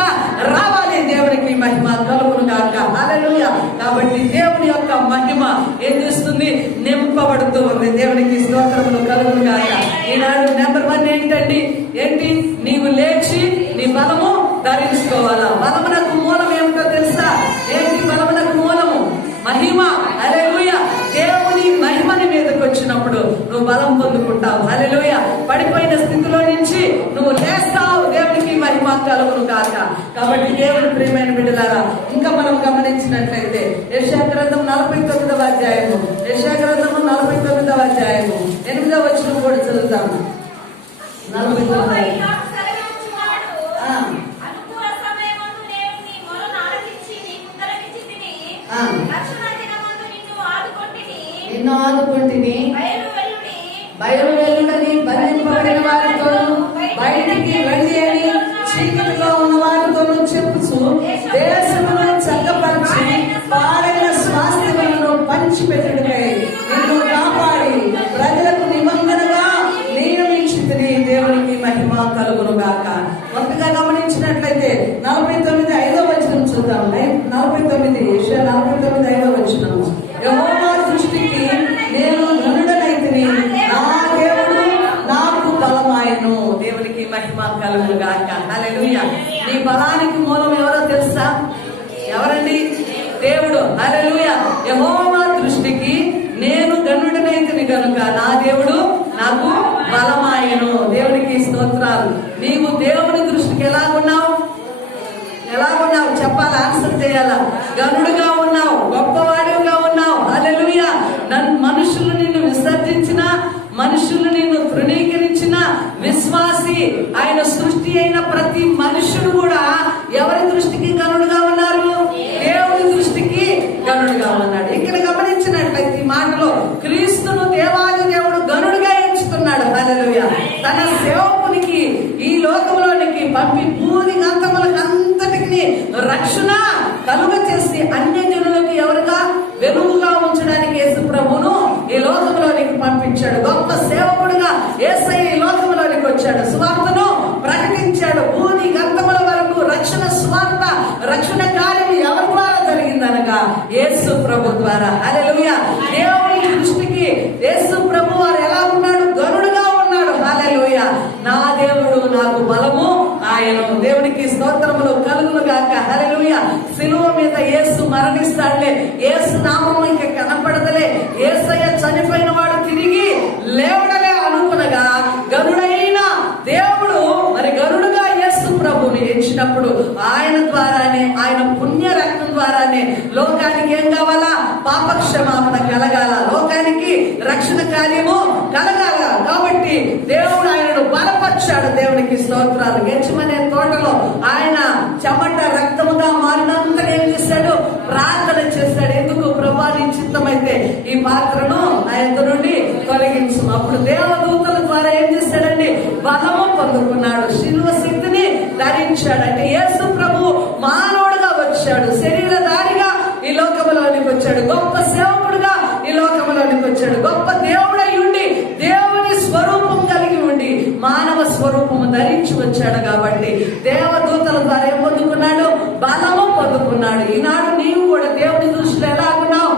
రావాలి. దేవునికి మహిమ కలుగును గాక. హల్లెలూయా. కాబట్టి దేవుని యొక్క మహిమ ఏం చేస్తుంది? నింపబడుతూ ఉంది. దేవునికి స్తోత్రములు కలుగును గాక. ఈనాడు నెంబర్ 1 ఏంటండి? ఏంటి? నీవు లేచి నీ బలము ధరించుకోవాలా. బలమునకు మూలం ఏమిటో తెలుసా? ఏంటి బలమునకు మూలము? మహిమ. హల్లెలూయా. దేవుని మహిమని మీదకి వచ్చినప్పుడు నువ్వు బలం పొందుకుంటావు. హల్లెలూయా. పడిపోయిన స్థితిలో నుంచి నువ్వు లేస్తావు. దేవునికి మహిమ కలుగును గాక. కాబట్టి దేవుని ప్రియమైన బిడ్డలారా, ఇంకా మనం గమనించినట్లయితే యెషయా గ్రంథం 49వ అధ్యాయము, యెషయా గ్రంథము 49వ అధ్యాయము 8వ వచనం కూడా చదువుతాము. 49. నిన్ను ఆదుకుంటుని, బయలువెల్లుడని బంధింపబడిన వారితోనూ బయటికి రండి అని చీకటిలో ఉన్న వారితోనూ చెప్పుచు దేశమును చక్కపరిచి పాడైన స్వాస్థ్యములను పంచిపెట్టుటకై నిన్ను కాపాడి ప్రజలకు నిబంధనగా నియమించితిని. దేవునికి మహిమ కలుగును గాక. కొత్తగా గమనించినట్లయితే 49:5వ వచనం చూద్దాం. 49 యెషయా 49:5వ వచనం. యెహోవా దృష్టికి నేను ఘనుడనైతిని, నా దేవుడు నాకు బలమాయెను. దేవునికి మహిమ కలుగును గాక. హల్లెలూయా. నీ బలానికి మూలం ఎవరో తెలుసా? ఎవరండి? దేవుడు. హల్లెలూయా. యెహోవా దృష్టికి నేను ఘనుడనైతిని గనుక నా దేవుడు నాకు బలమాయెను. దేవునికి స్తోత్రాలు. నీవు దేవుని దృష్టికి ఎలాగున్నావు? చెప్పాలి, ఆన్సర్ చేయాలా? గనుడుగా ఉన్నావు, గొప్పవాడిగా ఉన్నావు. హల్లెలూయా. మనుషులు నిన్ను విసర్జించిన, మనుషులు నిన్ను తృణీకరించిన విశ్వాసి ఆయన సృష్టి అయిన ప్రతి మనుషుడు కూడా ఎవరి దృష్టికి గనుడుగా ఉన్నారు? దేవుని దృష్టికి గనుడుగా ఉన్నాడు. ఇక్కడ గమనించినట్లయితే ఈ మాటలో క్రీస్తును దేవాది దేవుడు గనుడుగా ఎంచుతున్నాడు. హల్లెలూయా. తన సేవకునికి ఈ లోకంలోనికి పంపి భూమి అంతటికి రక్షణ కలుగ చేసి అన్య జనులకు ఎవరుగా వెలుగుగా ఉంచడానికి యేసు ప్రభువును ఈ లోకంలోనికి పంపించాడు. గొప్ప సేవకుడుగా యేసయ్య ఈ లోకంలోనికి వచ్చాడు. సువార్తను ప్రకటించాడు. భూమి గంతముల వరకు రక్షణ సువార్త, రక్షణ కార్యం ఎవరి ద్వారా జరిగిందనగా యేసు ప్రభు ద్వారా. హల్లెలూయా. దేవుని దృష్టికి యేసు ప్రభు వారు ఎలా ఉన్నాడు? గనుడుగా ఉన్నాడు. హల్లెలూయా. నా దేవుడు నాకు బలము ఆయను. దేవునికి స్తోత్రములు కలుగును గాక. హల్లెలూయా. సిలువ మీద యేసు మరణిస్తాడులే, యేసు నామం ఇంకా కనపడదలే, యేసయ్య చనిపోయిన వాడు తిరిగి లేవడలే అనుకునగా గనుడైన దేవుడు మరి గనుడుగా యేసు ప్రభుని ఎంచినప్పుడు ఆయన ద్వారానే, ఆయన పుణ్య రక్తం ద్వారానే లోకానికి ఏం కావాలా? పాపక్షమాపణ కలగాల, లోకానికి రక్షణ కార్యము కలగాల. కాబట్టి దేవుడు ఆయనను బలపరిచాడు. దేవునికి స్తోత్రాలు. గెచ్చమనే తోటలో ఆయన చెమట రక్తముగా మారినంత ఏం చేశాడు? ప్రార్థన చేశాడు. ఎందుకు? ప్రభా నీ చిత్తమైతే ఈ పాత్రను నా ఎదురు నుండి తొలగించు. అప్పుడు దేవదూతల ద్వారా ఏం చేశాడండి? బలము పొందుకున్నాడు. శిలువ శక్తిని ధరించాడు. అంటే యేసు ప్రభు మానవుడుగా వచ్చాడు, శరీరధారిగా ఈ లోకములోనికి వచ్చాడు, గొప్ప సేవకుడుగా ఈ లోకములోనికి వచ్చాడు, గొప్ప దేవుడై ఉండి దేవుని స్వరూపం కలిగి ఉండి మానవ స్వరూపము ధరించి వచ్చాడు. కాబట్టి దేవదూతల ద్వారా ఏం పొందుకున్నాడు? బలము పొందుకున్నాడు. ఈనాడు నీవు కూడా దేవుని దృష్టిలో ఎలాగున్నావు?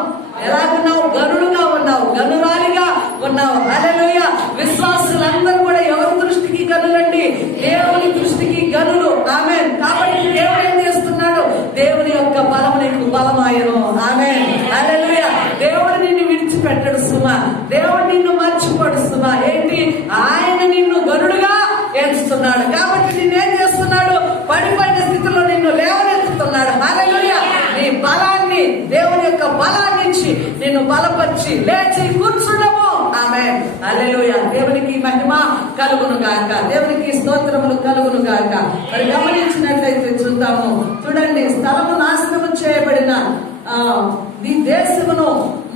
గనుడుగా ఉన్నావు, గనురాలిగా ఉన్నావు. హల్లెలూయా. విశ్వాసులందరూ కూడా ఎవరి దృష్టికి గనులండి? దేవుని దృష్టికి గనులు. ఆమేన్. కాబట్టి దేవుడు ఏం చేస్తున్నాడు? దేవుని యొక్క బలము నీకు బలమాయను. ఆమేన్. హల్లెలూయా. దేవుడు నిన్ను విడిచిపెట్టడు సుమా, దేవుడు నిన్ను మర్చిపోడు సుమా. ఏంటి? ఆయన నిన్ను గనుడుగా ఎంచుతున్నాడు. కాబట్టి నిన్నేం చేస్తున్నాడు? పడిపోయిన స్థితిలో నిన్ను లేవనెత్తుతున్నాడు. హల్లెలూయా. నీ బలాన్ని, దేవుని యొక్క బలాన్ని ఇచ్చి నిన్ను బలపరిచి లేచి కూర్చుండము. ఆమేన్. హల్లెలూయా. దేవునికి మహిమ కలుగును గాక. దేవునికి స్తోత్రములు కలుగును గాక. మరి గమనించినట్లయితే చూద్దాము. చూడండి, స్థలము నాశనము చేయబడిన ఈ దేశమును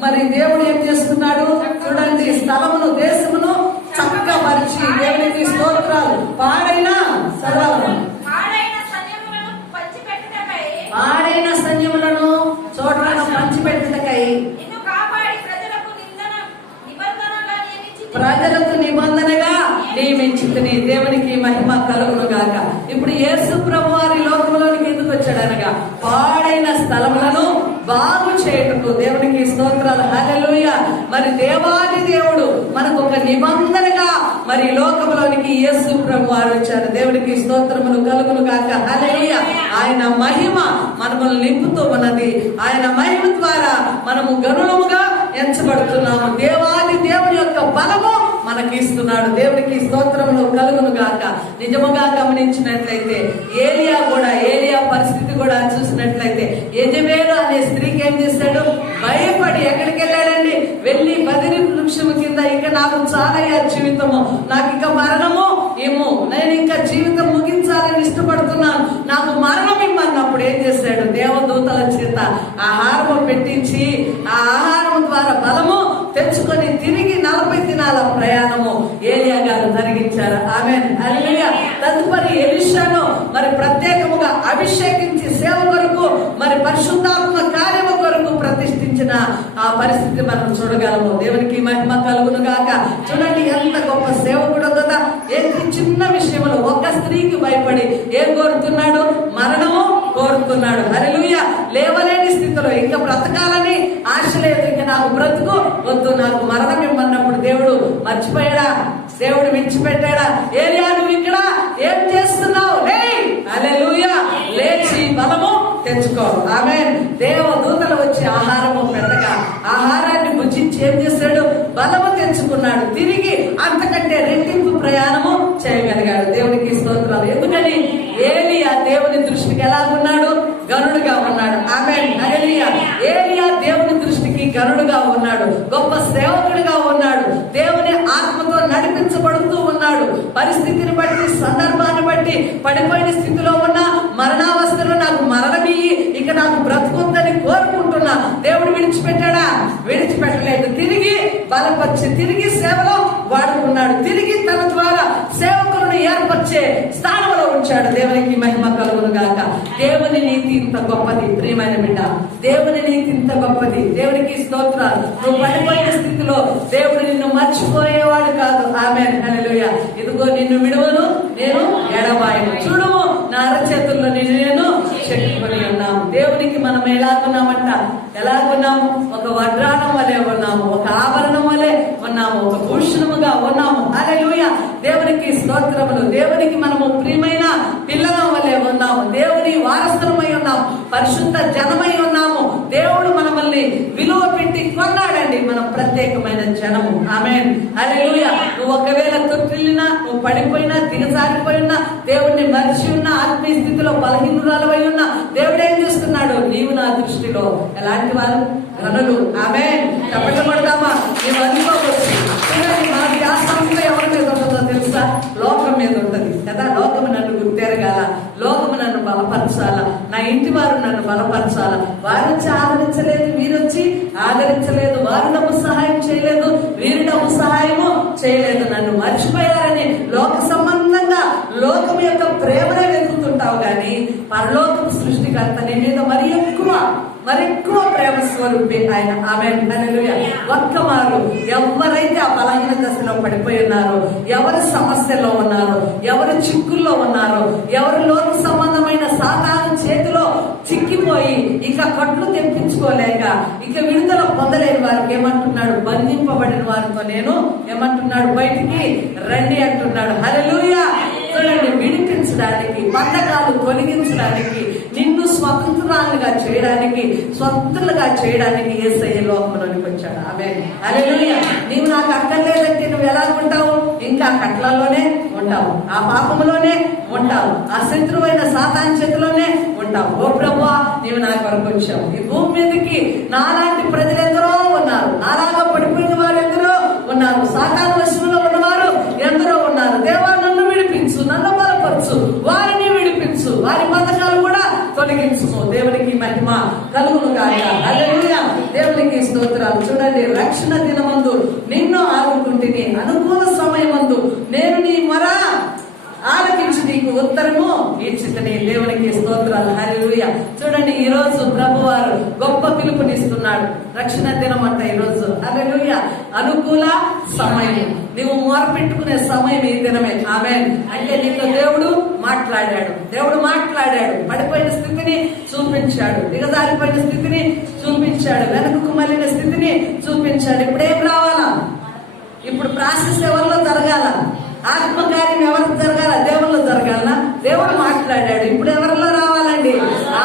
మరి దేవుడు ఏం చేస్తున్నాడు? చూడండి, స్థలమును, దేశమును చక్కపరిచి, దేవునికి స్తోత్రాలు, పాడైన సైన్యములను చోట్లను పంచిపెట్టుటకై ప్రజలకు నిబంధనగా నియమించుకుని. దేవునికి మహిమ కలుగును గాక. ఇప్పుడు యేసు ప్రభు వారి లోకంలోనికి ఎందుకు వచ్చాడనగా పాడైన స్థలములను బాగు చేయటకు దేవునికి స్తోత్రాలు. హల్లెలూయా. మరి దేవాది దేవుడు మనకు ఒక నిబంధనగా మరి లోకంలోనికి యేసు ప్రభు వారు వచ్చారు. దేవుడికి స్తోత్రములు కలుగును గాక. హల్లెలూయా. ఆయన మహిమ మనములు నింపుతూ ఉన్నది. ఆయన మహిమ ద్వారా మనము గనులముగా ఎంచబడుతున్నాము. దేవాది దేవుని యొక్క బలము మనకి ఇస్తున్నాడు. దేవుడికి స్తోత్రములు కలుగును గాక. నిజముగా గమనించినట్లయితే ఏలియా పరిస్థితి కూడా చూసినట్లయితే యెజబెలు అనే స్త్రీకి ఏం చేశాడు? భయపడి ఎక్కడికి వెళ్ళాడండి? వెళ్ళి బదిరి వృక్షము కింద, ఇక నాకు చాలా జీవితము, నాకు ఇక మరణము ఏమో, నేను ఇంకా జీవితం ముగించాలని ఇష్టపడుతున్నాను, నాకు మరణం ఇమ్మన్నప్పుడు ఏం చేశాడు? దేవదూతల చేత ఆహారం పెట్టించి ఆ ఆహారం ద్వారా బలము తెచ్చుకొని తిరిగి 40 దినాల ప్రయాణము ఏలియా గారు జరిగించారు. ఆమేన్. హల్లెలూయా. తదుపరి ఎలీషాను మరి ప్రత్యేకముగా అభిషేకించి సేవ కొరకు మరి పరిశుద్ధాత్మ కార్యము కొరకు ప్రతిష్ఠించిన ఆ పరిస్థితి మనం చూడగలము. దేవునికి మహిమ కలుగును గాక. చూడండి ఎంత గొప్ప సేవకుడు కదా. ఏంటి చిన్న విషయంలో ఒక స్త్రీకి భయపడి ఏం కోరుతున్నాడు? మరణము కోరుతున్నాడు. హల్లెలూయా. లేవలేని స్థితిలో ఇంకా బ్రతకాలని ఆశ లేదు, ఇంకా నాకు బ్రతుకు వద్దు, నాకు మరణం ఇమ్మన్నప్పుడు దేవుడు మర్చిపోయాడా? దేవుడు విడిచిపెట్టాడా? ఏలియా నువ్వు ఇక్కడ ఏం చేస్తున్నావు? హల్లెలూయా. లేచి బలము తెచ్చుకో. ఆమేన్. దేవదూతలు వచ్చి ఆహారము పెట్టగా ఆహారాన్ని భుజించి ఏం చేశాడు? బలము తెచ్చుకున్నాడు. తిరిగి అంతకంటే రెట్టింపు ప్రయాణము చేయగలిగాడు. దేవునికి స్తోత్రాలు. ఎందుకని? ఏలియా దేవుని దృష్టికి ఎలాగున్నాడు? గనుడుగా ఉన్నాడు. ఆమేన్. హల్లెలూయా. ఏలియా దేవుని దృష్టికి గనుడుగా ఉన్నాడు. గొప్ప సేవకుడిగా ఉన్నాడు. దేవుని ఆత్మతో నడిపించబడుతూ ఉన్నాడు. పరిస్థితిని బట్టి, సందర్భాన్ని బట్టి పడిపోయిన స్థితిలో ఉన్న మరణావస్థలో నాకు మరణమియ్యి, ఇక నాకు బ్రతుకుందని కోరుకుంటున్నా. దేవుడు విడిచిపెట్టాడా? విడిచిపెట్టలేదు. తిరిగి బలపరిచి తిరిగి సేవలో వాడుకున్నాడు. తిరిగి తన ద్వారా సేవకులను ఏర్పరిచే స్థానంలో ఉంచాడు. దేవునికి మహిమ కలుగును గాక. దేవుని నీతి ఇంత గొప్పది ప్రియమైన బిడ్డ. దేవుని నీతి ఇంత గొప్పది. దేవునికి స్తోత్రాలు. నువ్వు పడిపోయిన స్థితిలో దేవుడు నిన్ను మర్చిపోయేవాడు కాదు. ఆమేన్. హల్లెలూయా. ఇదిగో నిన్ను విడువను, నేను ఎడబాయను. చూడుము నా అరచేతుల్లో నిన్ను నేను చెక్కుకొని ఉన్నాము. దేవునికి మనం ఎలాగున్నామంట? ఎలాగున్నాము? ఒక వడ్రాణం వలె ఉన్నాము, ఒక ఆభరణం వలె ఉన్నాము, ఒక భూషణముగా ఉన్నాము. హల్లెలూయా. దేవునికి స్తోత్రములు. దేవునికి మనము ప్రియమైన పిల్లల వలె ఉన్నాము. దేవుని వారసులమై ఉన్నాము, పరిశుద్ధ జనమై ఉన్నాము. దేవుడు మనల్ని విలువ పెట్టి కొన్నాడండి. మనం ప్రత్యేకమైన జనము. ఆమేన్. హల్లెలూయా. నువ్వు ఒకవేళ తొట్టిల్లినా, నువ్వు పడిపోయినా, దిగజారిపోయినా, దేవుడిని మరిచి ఉన్నా, ఆత్మీయ స్థితిలో బలహీనురాలవై ఉన్నా, దేవుడు ఏం చేస్తున్నాడు? నీవు నా దృష్టిలో ఎలాంటి వారు? ఘనులు. ఆమేన్. తప్పకూడదామా? నీవు అనుకోవచ్చు. మన ధ్యాసంతో ఎవరి మీద ఉంటుందో తెలుసా? లోకం మీద ఉంటది కదా. లోకము నన్ను గుర్తెరగాల, లోకము నన్ను బలపరచాల, నా ఇంటి వారు నన్ను బలపరచాల. వారు వచ్చి ఆదరించలేదు, వీరొచ్చి ఆదరించలేదు, వారు డబ్బు సహాయం చేయలేదు, వీరు డబ్బు సహాయము చేయలేదు, నన్ను మర్చిపోయారని లోక సంబంధంగా లోకం యొక్క ప్రేమనే వెతుకుతుంటావు గాని పరలోకపు సృష్టికర్త నీ మీద మరి ఎక్కువ ప్రేమ స్వరూపి ఆయన. ఆమేన్. హల్లెలూయా. ఒక్క మారు ఎవరైతే ఆ బలహీన దశలో పడిపోయి ఉన్నారో, ఎవరు సమస్యలో ఉన్నారో, ఎవరు చిక్కుల్లో ఉన్నారో, ఎవరు లోక సంబంధమైన సాతాను చేతిలో చిక్కిపోయి ఇక కట్లు తెప్పించుకోలేక ఇక విడుదల పొందలేని వారికి ఏమంటున్నాడు? బంధింపబడిన వారితో నేను ఏమంటున్నాడు? బయటికి రండి అంటున్నాడు. హల్లెలూయా. చూడండి, విడిపించడానికి, బంధకాలు తొలగించడానికి, నిన్ను స్వతంత్రాలుగా చేయడానికి, స్వతంత్రులుగా చేయడానికి యేసయ్య లోకంలోనికి వచ్చాడు. ఆమేన్. హల్లెలూయా. నీవు నాకు అక్కర్లేదంటే నువ్వు ఎలా ఉంటావు? ఇంకా కట్లలోనే ఉంటావు, ఆ పాపంలోనే ఉంటావు, ఆ శత్రువైన సాతాను చేతిలోనే ఉంటావు. ఓ ప్రభువా, నీవు నా కొరకు వచ్చావు. ఈ భూమి మీదకి నాలాంటి ప్రజలు ఎందరో ఉన్నారు, నాలాగా పడిపోయిన వారు ఎందరో ఉన్నారు, సాతాను వశంలో ఉన్నవారు ఎందరో ఉన్నారు. దేవా, నన్ను విడిపించు, నన్ను బలపరచు, వారిని విడిపించు, వారి బంధకాలు కూడా తొలగించుము. దేవునికి మహిమ కలుగును గాక. హల్లెలూయా. దేవునికి స్తోత్రాలు. చూడండి, రక్షణ దినమందు నిన్ను ఆదుకుంటుని, అనుకూల సమయమందు నేను నీ మొర ఆలకించి నీకు ఉత్తరము ఇచ్చితని. దేవునికి స్తోత్రాలు. హల్లెలూయా. చూడండి, ఈరోజు ప్రభువారు గొప్ప పిలుపునిస్తున్నాడు. రక్షణ దినం అంట ఈరోజు. హల్లెలూయా. అనుకూల సమయం, నువ్వు మొరపెట్టుకునే సమయం ఈ దినమే. ఆమేన్. అంటే నీకు దేవుడు మాట్లాడాడు. పడిపోయిన స్థితిని చూపించాడు, దిగజారిపోయిన స్థితిని చూపించాడు, వెనకకు మళ్ళిన స్థితిని చూపించాడు. ఇప్పుడేం రావాలా? ఇప్పుడు ప్రాసెస్ ఎవరిలో జరగాల? ఆత్మకార్యం ఎవరికి జరగాల? దేవుళ్ళు జరగాల. దేవుడు మాట్లాడాడు. ఇప్పుడు ఎవరిలో రావాలండి?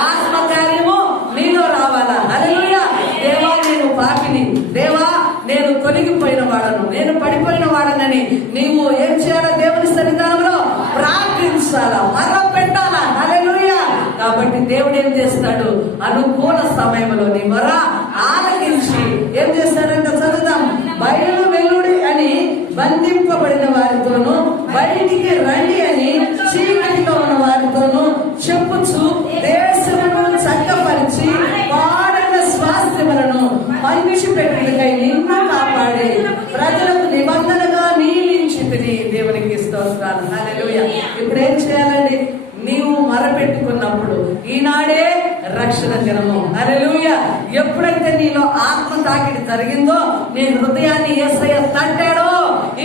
ఆత్మకార్యము నీలో రావాలా? హల్లెలూయా. దేవా నేను పాపిని, దేవా నేను తొలగిపోయిన వాడను, నేను పడిపోయిన వాడనని నీవు ఏం చేయాలా? దేవుని సన్నిధానంలో ప్రార్థించాలా, మరో పెట్టాలా. హల్లెలూయా. కాబట్టి దేవుడు ఏం చేస్తాడు? అనుకూల సమయంలో నీ మొర ఆలకించి ఏం చేస్తాడంట? చదువుదాం. బయలు వెలుడి అని బంధింపబడిన వారితోనూ, బయటికి రండి అని చీకటిలో ఉన్న వారితోనూ చెప్పుచు దేశమును చక్కపరిచి పాడైన స్వాస్థ్యములను మంచి పెట్టికై నిన్ను కాపాడి ప్రజలకు నిబంధనగా నియమించితిని. దేవునికి స్తోత్రాలు. హల్లెలూయా. ఇప్పుడు ఏం చేయాలండి? నీవు మొరపెట్టుకున్నప్పుడు ఈనాడే రక్షణ దినము. హల్లెలూయా. ఎప్పుడైతే నీలో ఆత్మ తాకిడి జరిగిందో, నీ హృదయాన్ని యేసయ్య తట్టాడో,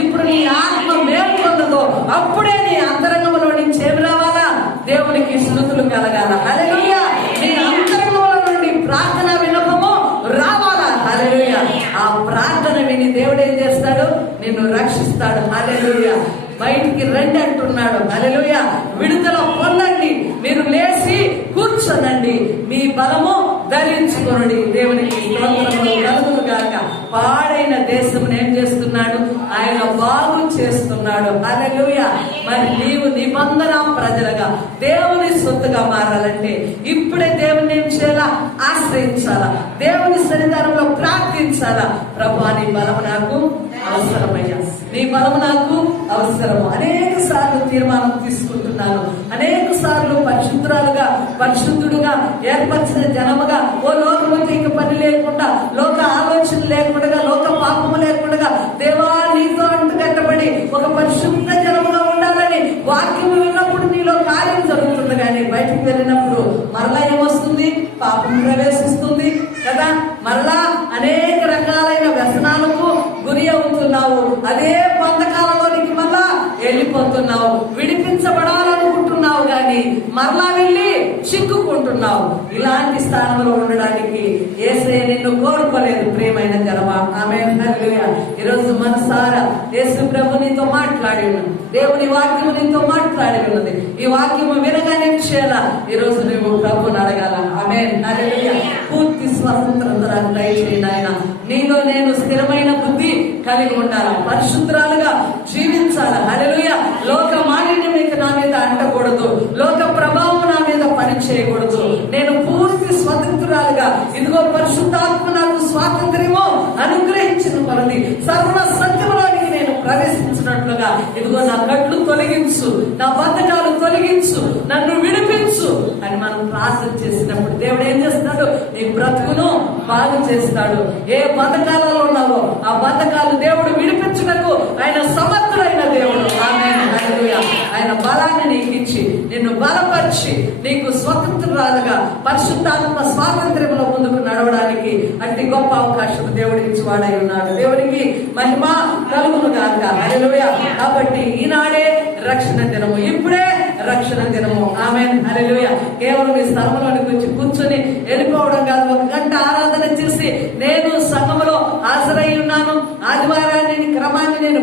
ఇప్పుడు నీ ఆత్మ మేల్కొన్నదో, అప్పుడే నీ అంతరంగంలో నుంచి ఏమి రావాలా? దేవునికి స్తుతులు కలగాల. హల్లెలూయా. నీ అంతరంగంలో నుండి ప్రార్థన వినపము రావాలా? హల్లెలూయా. ఆ ప్రార్థన విని దేవుడు ఏం చేస్తాడు? నిన్ను రక్షిస్తాడు. హల్లెలూయా. బయటికి రండి అంటున్నాడు. హల్లెలూయా. విడుదల పొందండి, మీరు లేచి కూర్చోనండి, మీ బలము ధరించుకోనండి. దేవునికి స్తోత్రములు కలుగును గాక. పాడైన దేశం ఏం చేస్తున్నాడు? ఆయన బాగు చేస్తున్నాడు. హల్లెలూయా. మరి నీవు నిబంధన ప్రజలుగా దేవుని సొత్తుగా మారాలంటే ఇప్పుడే దేవుని ఏం చేయాలా? ఆశ్రయించాలా, దేవుని సన్నిధానంలో ప్రార్థించాలా. ప్రభువా నీ బలము నాకు అవసరమయ్యా, నీ బలము నాకు అవసరము. అనేక సార్లు తీర్మానం తీసుకుంటున్నాను, అనేక సార్లు పరిశుద్ధుడుగా ఏర్పరిచిన జనముగా, ఓ లోకముతో ఇక పని లేకుండా, లోక ఆలోచన లేకుండా, లోక పాపము లేకుండా, దేవా నీతో అంటుకట్టబడి ఒక పరిశుద్ధ జనముగా ఉండాలని వాక్యం విన్నప్పుడు నీలో కార్యం జరుగుతుంది. కానీ బయటకు వెళ్ళినప్పుడు మరలా ఏమొస్తుంది? పాపం ప్రవేశిస్తుంది కదా. మరలా అనేక రకాలైన వ్యసనాలకు గురి అవుతున్నావు, అదే బంధకాలలోనికి మళ్ళా వెళ్ళిపోతున్నావు. విడిపించబడాలనుకుంటున్నావు కానీ మరలా వెళ్ళి చిక్కుకుంటున్నావు. ఇలాంటి స్థానంలో ఉండడానికి యేసయ్య నిన్ను కోరుకోలేదు. ప్రియమైన జనమా, ఆమేన్. హల్లెలూయా. ఈరోజు మనసారా యేసు ప్రభు నీతో మాట్లాడి ఉన్నది, దేవుని వాక్యము నీతో మాట్లాడి ఉన్నది. ఈ వాక్యము వినగానే చేయాలా? ఈరోజు నువ్వు ప్రభుని అడగాల. ఆమేన్. హల్లెలూయా. పూర్తి స్వతంత్రతను దయచేయండి ఆయన. నీలో నేను స్థిరమైన బుద్ధి కలిగి ఉండాలి, పరిశుద్ధురాలుగా జీవించాలి. హల్లెలూయా. లోక మాలిన్యం ఇక నా మీద అంటకూడదు, లోక ప్రభావం నా మీద పని చేయకూడదు. నేను పూర్తి స్వతంత్రాలుగా, ఇదిగో పరిశుద్ధాత్మ నాకు స్వాతంత్ర్యము అనుగ్రహించిన కొలది సర్వ సత్యములోనికి నేను ప్రవేశించినట్లుగా, ఇదిగో నా కట్లు తొలగించు, నా బంధకాలు తొలగించు, నన్ను విడిపించు అని మనం ప్రార్థన చేసినప్పుడు దేవుడు ఏం చేస్తాడు? నీ బ్రతుకును బాగు చేస్తాడు. ఏ బంధకాలలో ఉన్నావో ఆ బంధకాలు దేవుడు విడిపించుటకు ఆయన సమర్థుడైన దేవుడు. ఆమేన్. హల్లెలూయా. ఆయన బలాన్ని నీకు ఇచ్చి నిన్ను బలపరిచి నీకు స్వతంత్రాలుగా పరిశుద్ధాత్మ స్వాతంత్ర్యంలో ముందుకు నడవడానికి అతి గొప్ప అవకాశం దేవుడు ఇచ్చివాడై ఉన్నాడు. దేవుడికి మహిమ కలుగును గాక. హల్లెలూయా. కాబట్టి ఈనాడే రక్షణ దినము, ఇప్పుడే రక్షణ దినము. ఆమేన్. హల్లెలూయా. కేవలం ఈ స్థలంలోనికి వచ్చి కూర్చొని వెళ్ళిపోవడం కాదు, 1 గంట ఆరాధన చేసి నేను సంఘములో హాజరై ఉన్నాను, ఆదివారాన్ని క్రమాన్ని నేను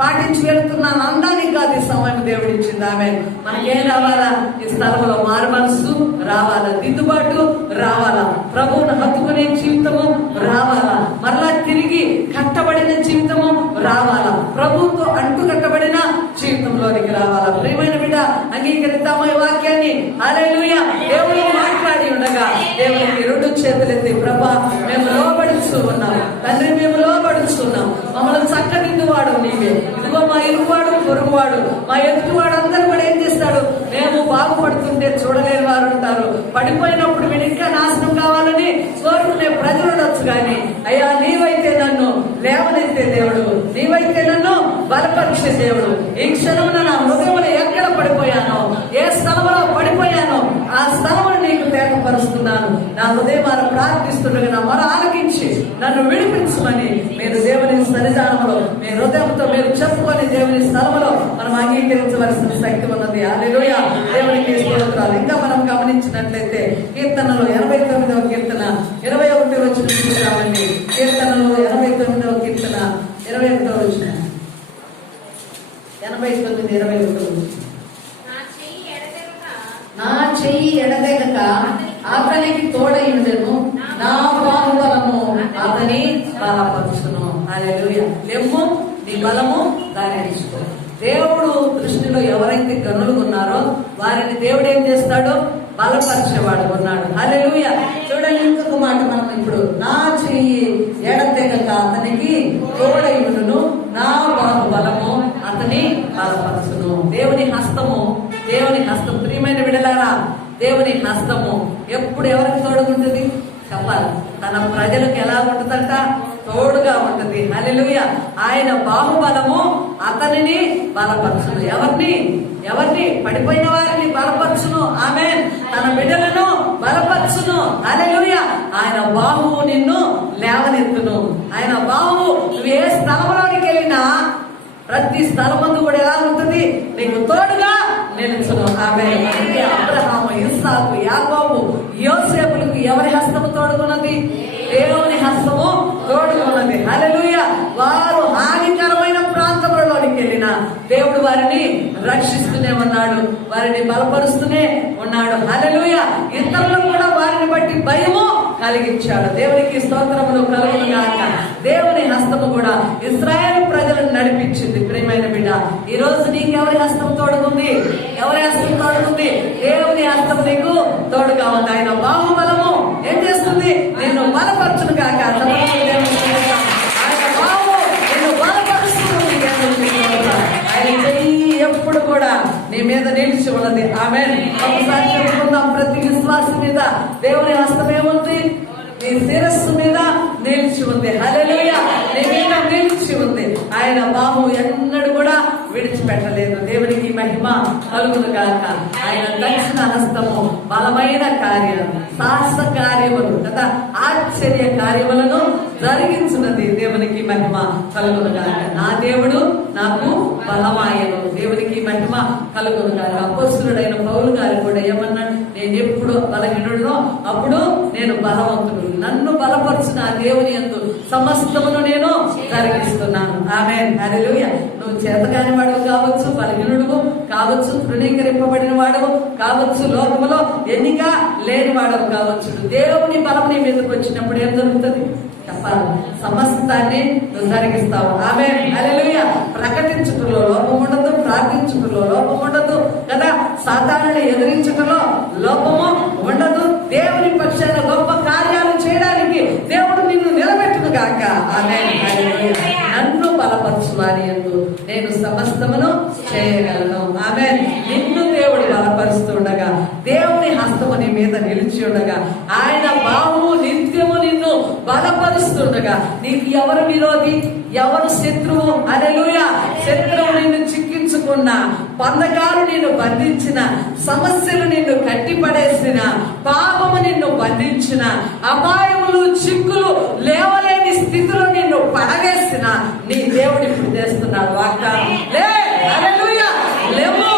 పాటించి వెళ్తున్నాను అనడానికి కాదు ఈ సమయం దేవుడు ఇచ్చింది. ఆమేన్. మనకేం రావాలా? ఈ స్థలంలో మారు మనసు రావాలా, దిద్దుబాటు రావాలా, ప్రభువును హత్తుకునే జీవితము రావాలా, మరలా తిరిగి కట్టబడిన జీవితము రావాలా, ప్రభువుతో అంటు కట్టబడిన జీవితంలోనికి రావాలా. ప్రియమైన బిడ్డ, అంగీకరిద్దామా ఈ వాక్యాన్ని? హల్లెలూయా. దేవుడు మాట్లాడి ఉండగా దేవునికి 2 చేతులెత్తి, ప్రభా మేము లోబడుచు ఉన్నాం తండ్రి, మేము లోబడుచున్నాం, మమ్మల్ని చక్కదిద్దువాడు నీవే. ఇదిగో మా ఇరువాడు పొరుగువాడు మా ఎదుటివాడు అందరూ కూడా ఏం చేస్తాడు? మేము బాగుపడుతుంటే చూడలేని వారు ఉంటారు, పడిపోయినప్పుడు వీడు ఇంకా నాశనం కావాలని కోరుకునే ప్రజలు ఉండొచ్చు. కానీ అయ్యా నీవైతే నన్ను లేవనైతే దేవుడు, నీవైతే నన్ను బలపరిచే దేవుడు. ఈ క్షణంలో నా హృదయంలో ఎక్కడ పడిపోయానో, ఏ స్థలంలో పడిపోయానో ఆ స్థలంలో నీకు తేట వ్యక్తపరుస్తున్నాను. నా హృదయమాన ప్రార్థిస్తుండగా నా మొర ఆలకించి నన్ను విడిపించమని మీరు దేవుని సన్నిధానంలో మీ హృదయంతో మీరు చెప్పుకొని దేవుని స్థలంలో మనం అంగీకరించవలసిన శక్తి ఉన్నది. హల్లెలూయా, దేవునికి స్తోత్రాలు. ఇంకా మనం గమనించినట్లయితే కీర్తనలో 89వ కీర్తన 21వ వచనం చూద్దామండి. కీర్తనలో 89వ కీర్తన 21వ వచనం, 89:21. నా చెయ్యి ఎడదెగక అతనికి తోడయుండెను, నా బాహుబలము అతని బలపరుచును. హల్లెలూయా. లెమ్ము నీ బలము దాన్ని తీసుకో. దేవుడు దృష్టిలో ఎవరైతే గనులు ఉన్నారో వారిని దేవుడు ఏం చేస్తాడో బలపరిచేవాడు ఉన్నాడు. హల్లెలూయా. చూడండి ఇంకొక మాట మనం ఇప్పుడు, నా చెయ్యి ఎడతెగక అతనికి తోడయుండును, నా బాహుబలము అతని బలపరచును. దేవుని హస్తము ప్రియమైన బిడ్డలారా, దేవుని హస్తము ఎప్పుడు ఎవరికి తోడుగుంటుంది చెప్పాలి? తన ప్రజలకు ఎలా ఉంటుందంట? తోడుగా ఉంటుంది. హల్లెలూయా. ఆయన బాహుబలము అతనిని బలపరచును. ఎవరిని పడిపోయిన వారిని బలపరచును. ఆమేన్. తన బిడ్డలను బలపరచును. హల్లెలూయా. ఆయన బాహువు నిన్ను లేవనెత్తును. ఆయన బాహువు నువ్వు ఏ స్థలంలోనికి వెళ్ళినా ప్రతి స్థలమందు కూడా ఎలా ఉంటుంది? నీకు తోడుగా నిలుచును. ఆమేన్. అబ్రహాము, ఇస్సాకు, యాకోబు, యోసేపులకు ఎవరి హస్తము తోడుకున్నది? దేవుని హస్తము తోడుకున్నది. హల్లెలూయా. వారు హానికరమైన ప్రాంతములలోనికి వెళ్ళిన దేవుడు వారిని రక్షిస్తూనే ఉన్నాడు, వారిని బలపరుస్తూనే ఉన్నాడు. హల్లెలూయా. ఇతరులకు కూడా వారిని బట్టి భయము కలిగించాడు. దేవునికి స్తోత్రములు కలుగును గాక. దేవుని హస్తము కూడా ఇశ్రాయేలు ప్రజలను నడిపించింది. ప్రియమైన బిడ్డ, ఈ రోజు నీకు ఎవరి హస్తం తోడుకుంది? ఎవరి హస్తం తోడుకుంది? దేవుని హస్తం నీకు తోడుగా ఉంది. ఆయన బాహుబలము ఏం చేస్తుంది? నిన్ను బలపరచును గాక. ఆయన బాహు నిన్ను బలపరుస్తుంది. ఆయన చెయ్యి ఎప్పుడు కూడా నీ మీద నిలిచి ఉన్నది. ఆమేన్. ఒకసారి చెప్పుకుందాం, ప్రతి విశ్వాసం మీద దేవుని హస్తం ఏముంది? నీ శిరస్సు మీద నిలిచి ఉంది. హల్లెలూయా. నీ మీద నిలిచి ఉంది. ఆయన బాహు ఎన్నడూ కూడా విడిచిపెట్టలేదు. దేవునికి మహిమ కలుగును గాక. ఆయన దక్షిణ హస్తము బలమైన కార్యాలు, సాహస కార్యములు కదా, ఆశ్చర్య కార్యములను జరిగించున్నది. దేవునికి మహిమ కలుగును గాక. నా దేవుడు నాకు బలమాయను. దేవునికి మహిమ కలుగును గాక. అపోస్తలుడైన పౌలు గారు కూడా ఏమన్నాడు? నేను ఎప్పుడు బలహీనుడో అప్పుడు నేను బలవంతుడు. నన్ను బలపరుచిన దేవుని యందు సమస్తమును నేను జరిగిస్తున్నాను. ఆమేన్. హల్లెలూయా. నువ్వు చేతకాని వాడు కావచ్చు, బలహీనుడు కావచ్చు, తృణీకరింపబడిన వాడవు కావచ్చు, లోకములో ఎన్నిక లేని వాడవు కావచ్చు. దేవుని బలం నీ మీదకి వచ్చినప్పుడు ఏం జరుగుతుంది చెప్పాలి? సమస్తాన్ని నువ్వు జరిగిస్తావు. ఆమేన్. హల్లెలూయా. ప్రకటించుటలో లోపం ఉండదు, ప్రార్థించుటలో లోపం ఉండదు కదా, సాతానుని ఎదిరించుటలో లోపము ఉండదు. దేవుని పక్షాన గొప్ప కార్యాలు చేయడానికి దేవుడు నిన్ను నిలబెట్టును గాక. ఆమేన్. హల్లెలూయా. నన్ను బలపరచువాని యందు నేను సమస్తమును చేయగలను. ఆమేన్. నిన్ను దేవుడు బలపరుస్తుండగా, దేవుని హస్తము నీ మీద నిలిచి ఉండగా, ఆయన బాహువు నిత్యము నిన్ను బలపరుస్తుండగా, నీకు ఎవరు విరోధి, ఎవరు శత్రువు? హల్లెలూయా. శత్రువు నిన్ను చిక్కించుకున్న, బంధకాలు నిన్ను బంధించిన, సమస్యలు నిన్ను కట్టిపడేసిన, పాపము నిన్ను బంధించిన, అపాయములు చిక్కులు లేవలేని స్థితిలో నిన్ను పడవేసిన నీ దేవుడు ఇప్పుడు చేస్తున్నాడు వాగ్దానం. లే, హల్లెలూయా. లేము,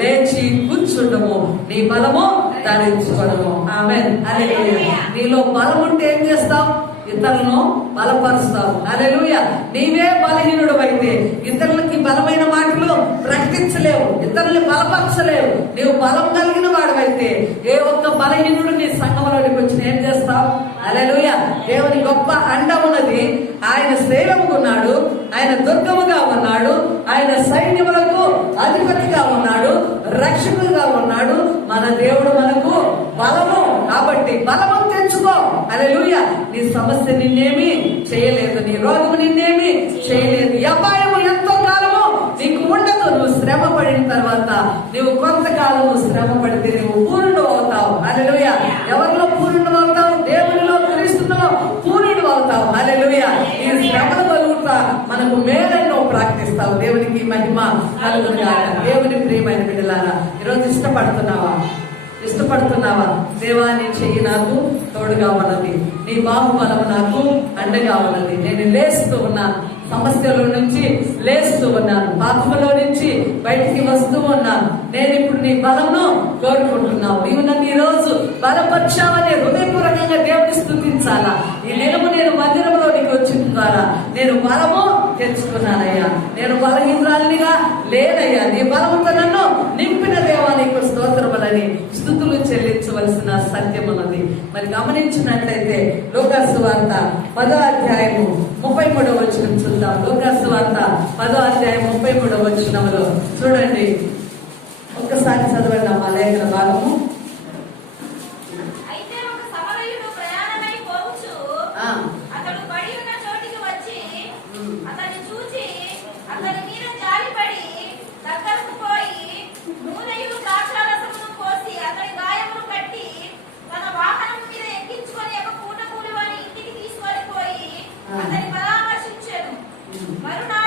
లేచి కూర్చుండము, నీ బలము ధరించుకోవడము. ఆమేన్. హల్లెలూయా. నీలో బలం ఉంటే ఏం చేస్తావు? ఇతరులను బలపరుస్తావు. హల్లెలూయా. నీవే బలహీనుడు అయితే ఇతరులకి బలమైన మాటలు ప్రకటించలేవు, ఇతరుల్ని బలపరచలేవు. నీవు బలం కలిగిన వాడువైతే ఏ ఒక్క బలహీనుడు నీ సంఘంలోనికి వచ్చి ఏం చేస్తావు? హల్లెలూయా. దేవుని గొప్ప అండ ఉన్నది. ఆయన శైలముగా ఉన్నాడు, ఆయన దుర్గముగా ఉన్నాడు, ఆయన సైన్యములకు అధిపతిగా ఉన్నాడు, రక్షకుడుగా ఉన్నాడు. మన దేవుడు మనకు బలము. కాబట్టి బలము తెచ్చుకో. హల్లెలూయా. నీ సమస్య నిన్నేమి చేయలేదు, నీ రోగము నిన్నేమి చేయలేదు. ఈ అపాయము ఎంతో కాలము నీకు ఉండదు. నువ్వు శ్రమ పడిన తర్వాత, నువ్వు కొంతకాలము శ్రమ పడితే నువ్వు పూర్ణుడు అవుతావు. హల్లెలూయా. ఎవరిలో పూర్ణుడు అవుతావు? దేవునిలో, క్రీస్తులో పూర్ణుడు అవుతావు. హల్లెలూయా. ఈ శ్రమను కలుగుతా మనకు మేలైన ప్రార్థిస్తావు. దేవునికి మహిమ కలుగును గాక. దేవుని ప్రియమైన బిడ్డలారా, ఈరోజు ఇష్టపడుతున్నావా? ఇష్టపడుతున్నావా? దేవా, నీ చెయ్యి నాకు తోడుగా ఉన్నది, నీ బాహుబలం నాకు అండగా ఉన్నది. నేను లేస్తూ ఉన్నాను, సమస్యల నుంచి లేస్తూ ఉన్నాను, పాపంలో నుంచి బయటికి వస్తూ ఉన్నాను. నేను ఇప్పుడు నీ బలంను కోరుకుంటున్నావు. నీవు నన్ను ఈ రోజు బలపరిచావని హృదయపూర్వకంగా దేవుని స్తుతించాలా. ఈ దినము నేను మందిరంలోనికి వచ్చిన ద్వారా నేను బలము తెచ్చుకున్నానయ్యా. నేను బలహీనురాలినిగా లేనయ్యా. నీ బలముతో నన్ను నింపిన దేవా, నీకు స్తోత్రములని స్తుతులు చెల్లించవలసిన సత్యం ఉన్నది. మరి గమనించినట్లయితే లూకాసు వార్త 10వ అధ్యాయము 33వ వచనం చూద్దాం. లూకాసు వార్త 10వ అధ్యాయం 33వ వచనంలో చూడండి, ఒక్కసారి చదవండి అమ్మా లేఖన భాగము. అయితే ఒక సమరయుడు ప్రయాణమై పోవచ్చు అతడు పడి ఉన్న చోటికి వచ్చి అతన్ని చూచి అతని మీద జాలిపడి దగ్గరకు పోయి నూనెయు ద్రాక్షారసమును పోసి అతని గాయమును కట్టి తన వాహనం మీద ఎక్కించుకొని ఒక పూట కూలి వారి ఇంటికి తీసుకొని పోయి అతని పరామర్శించెను. మరునాడు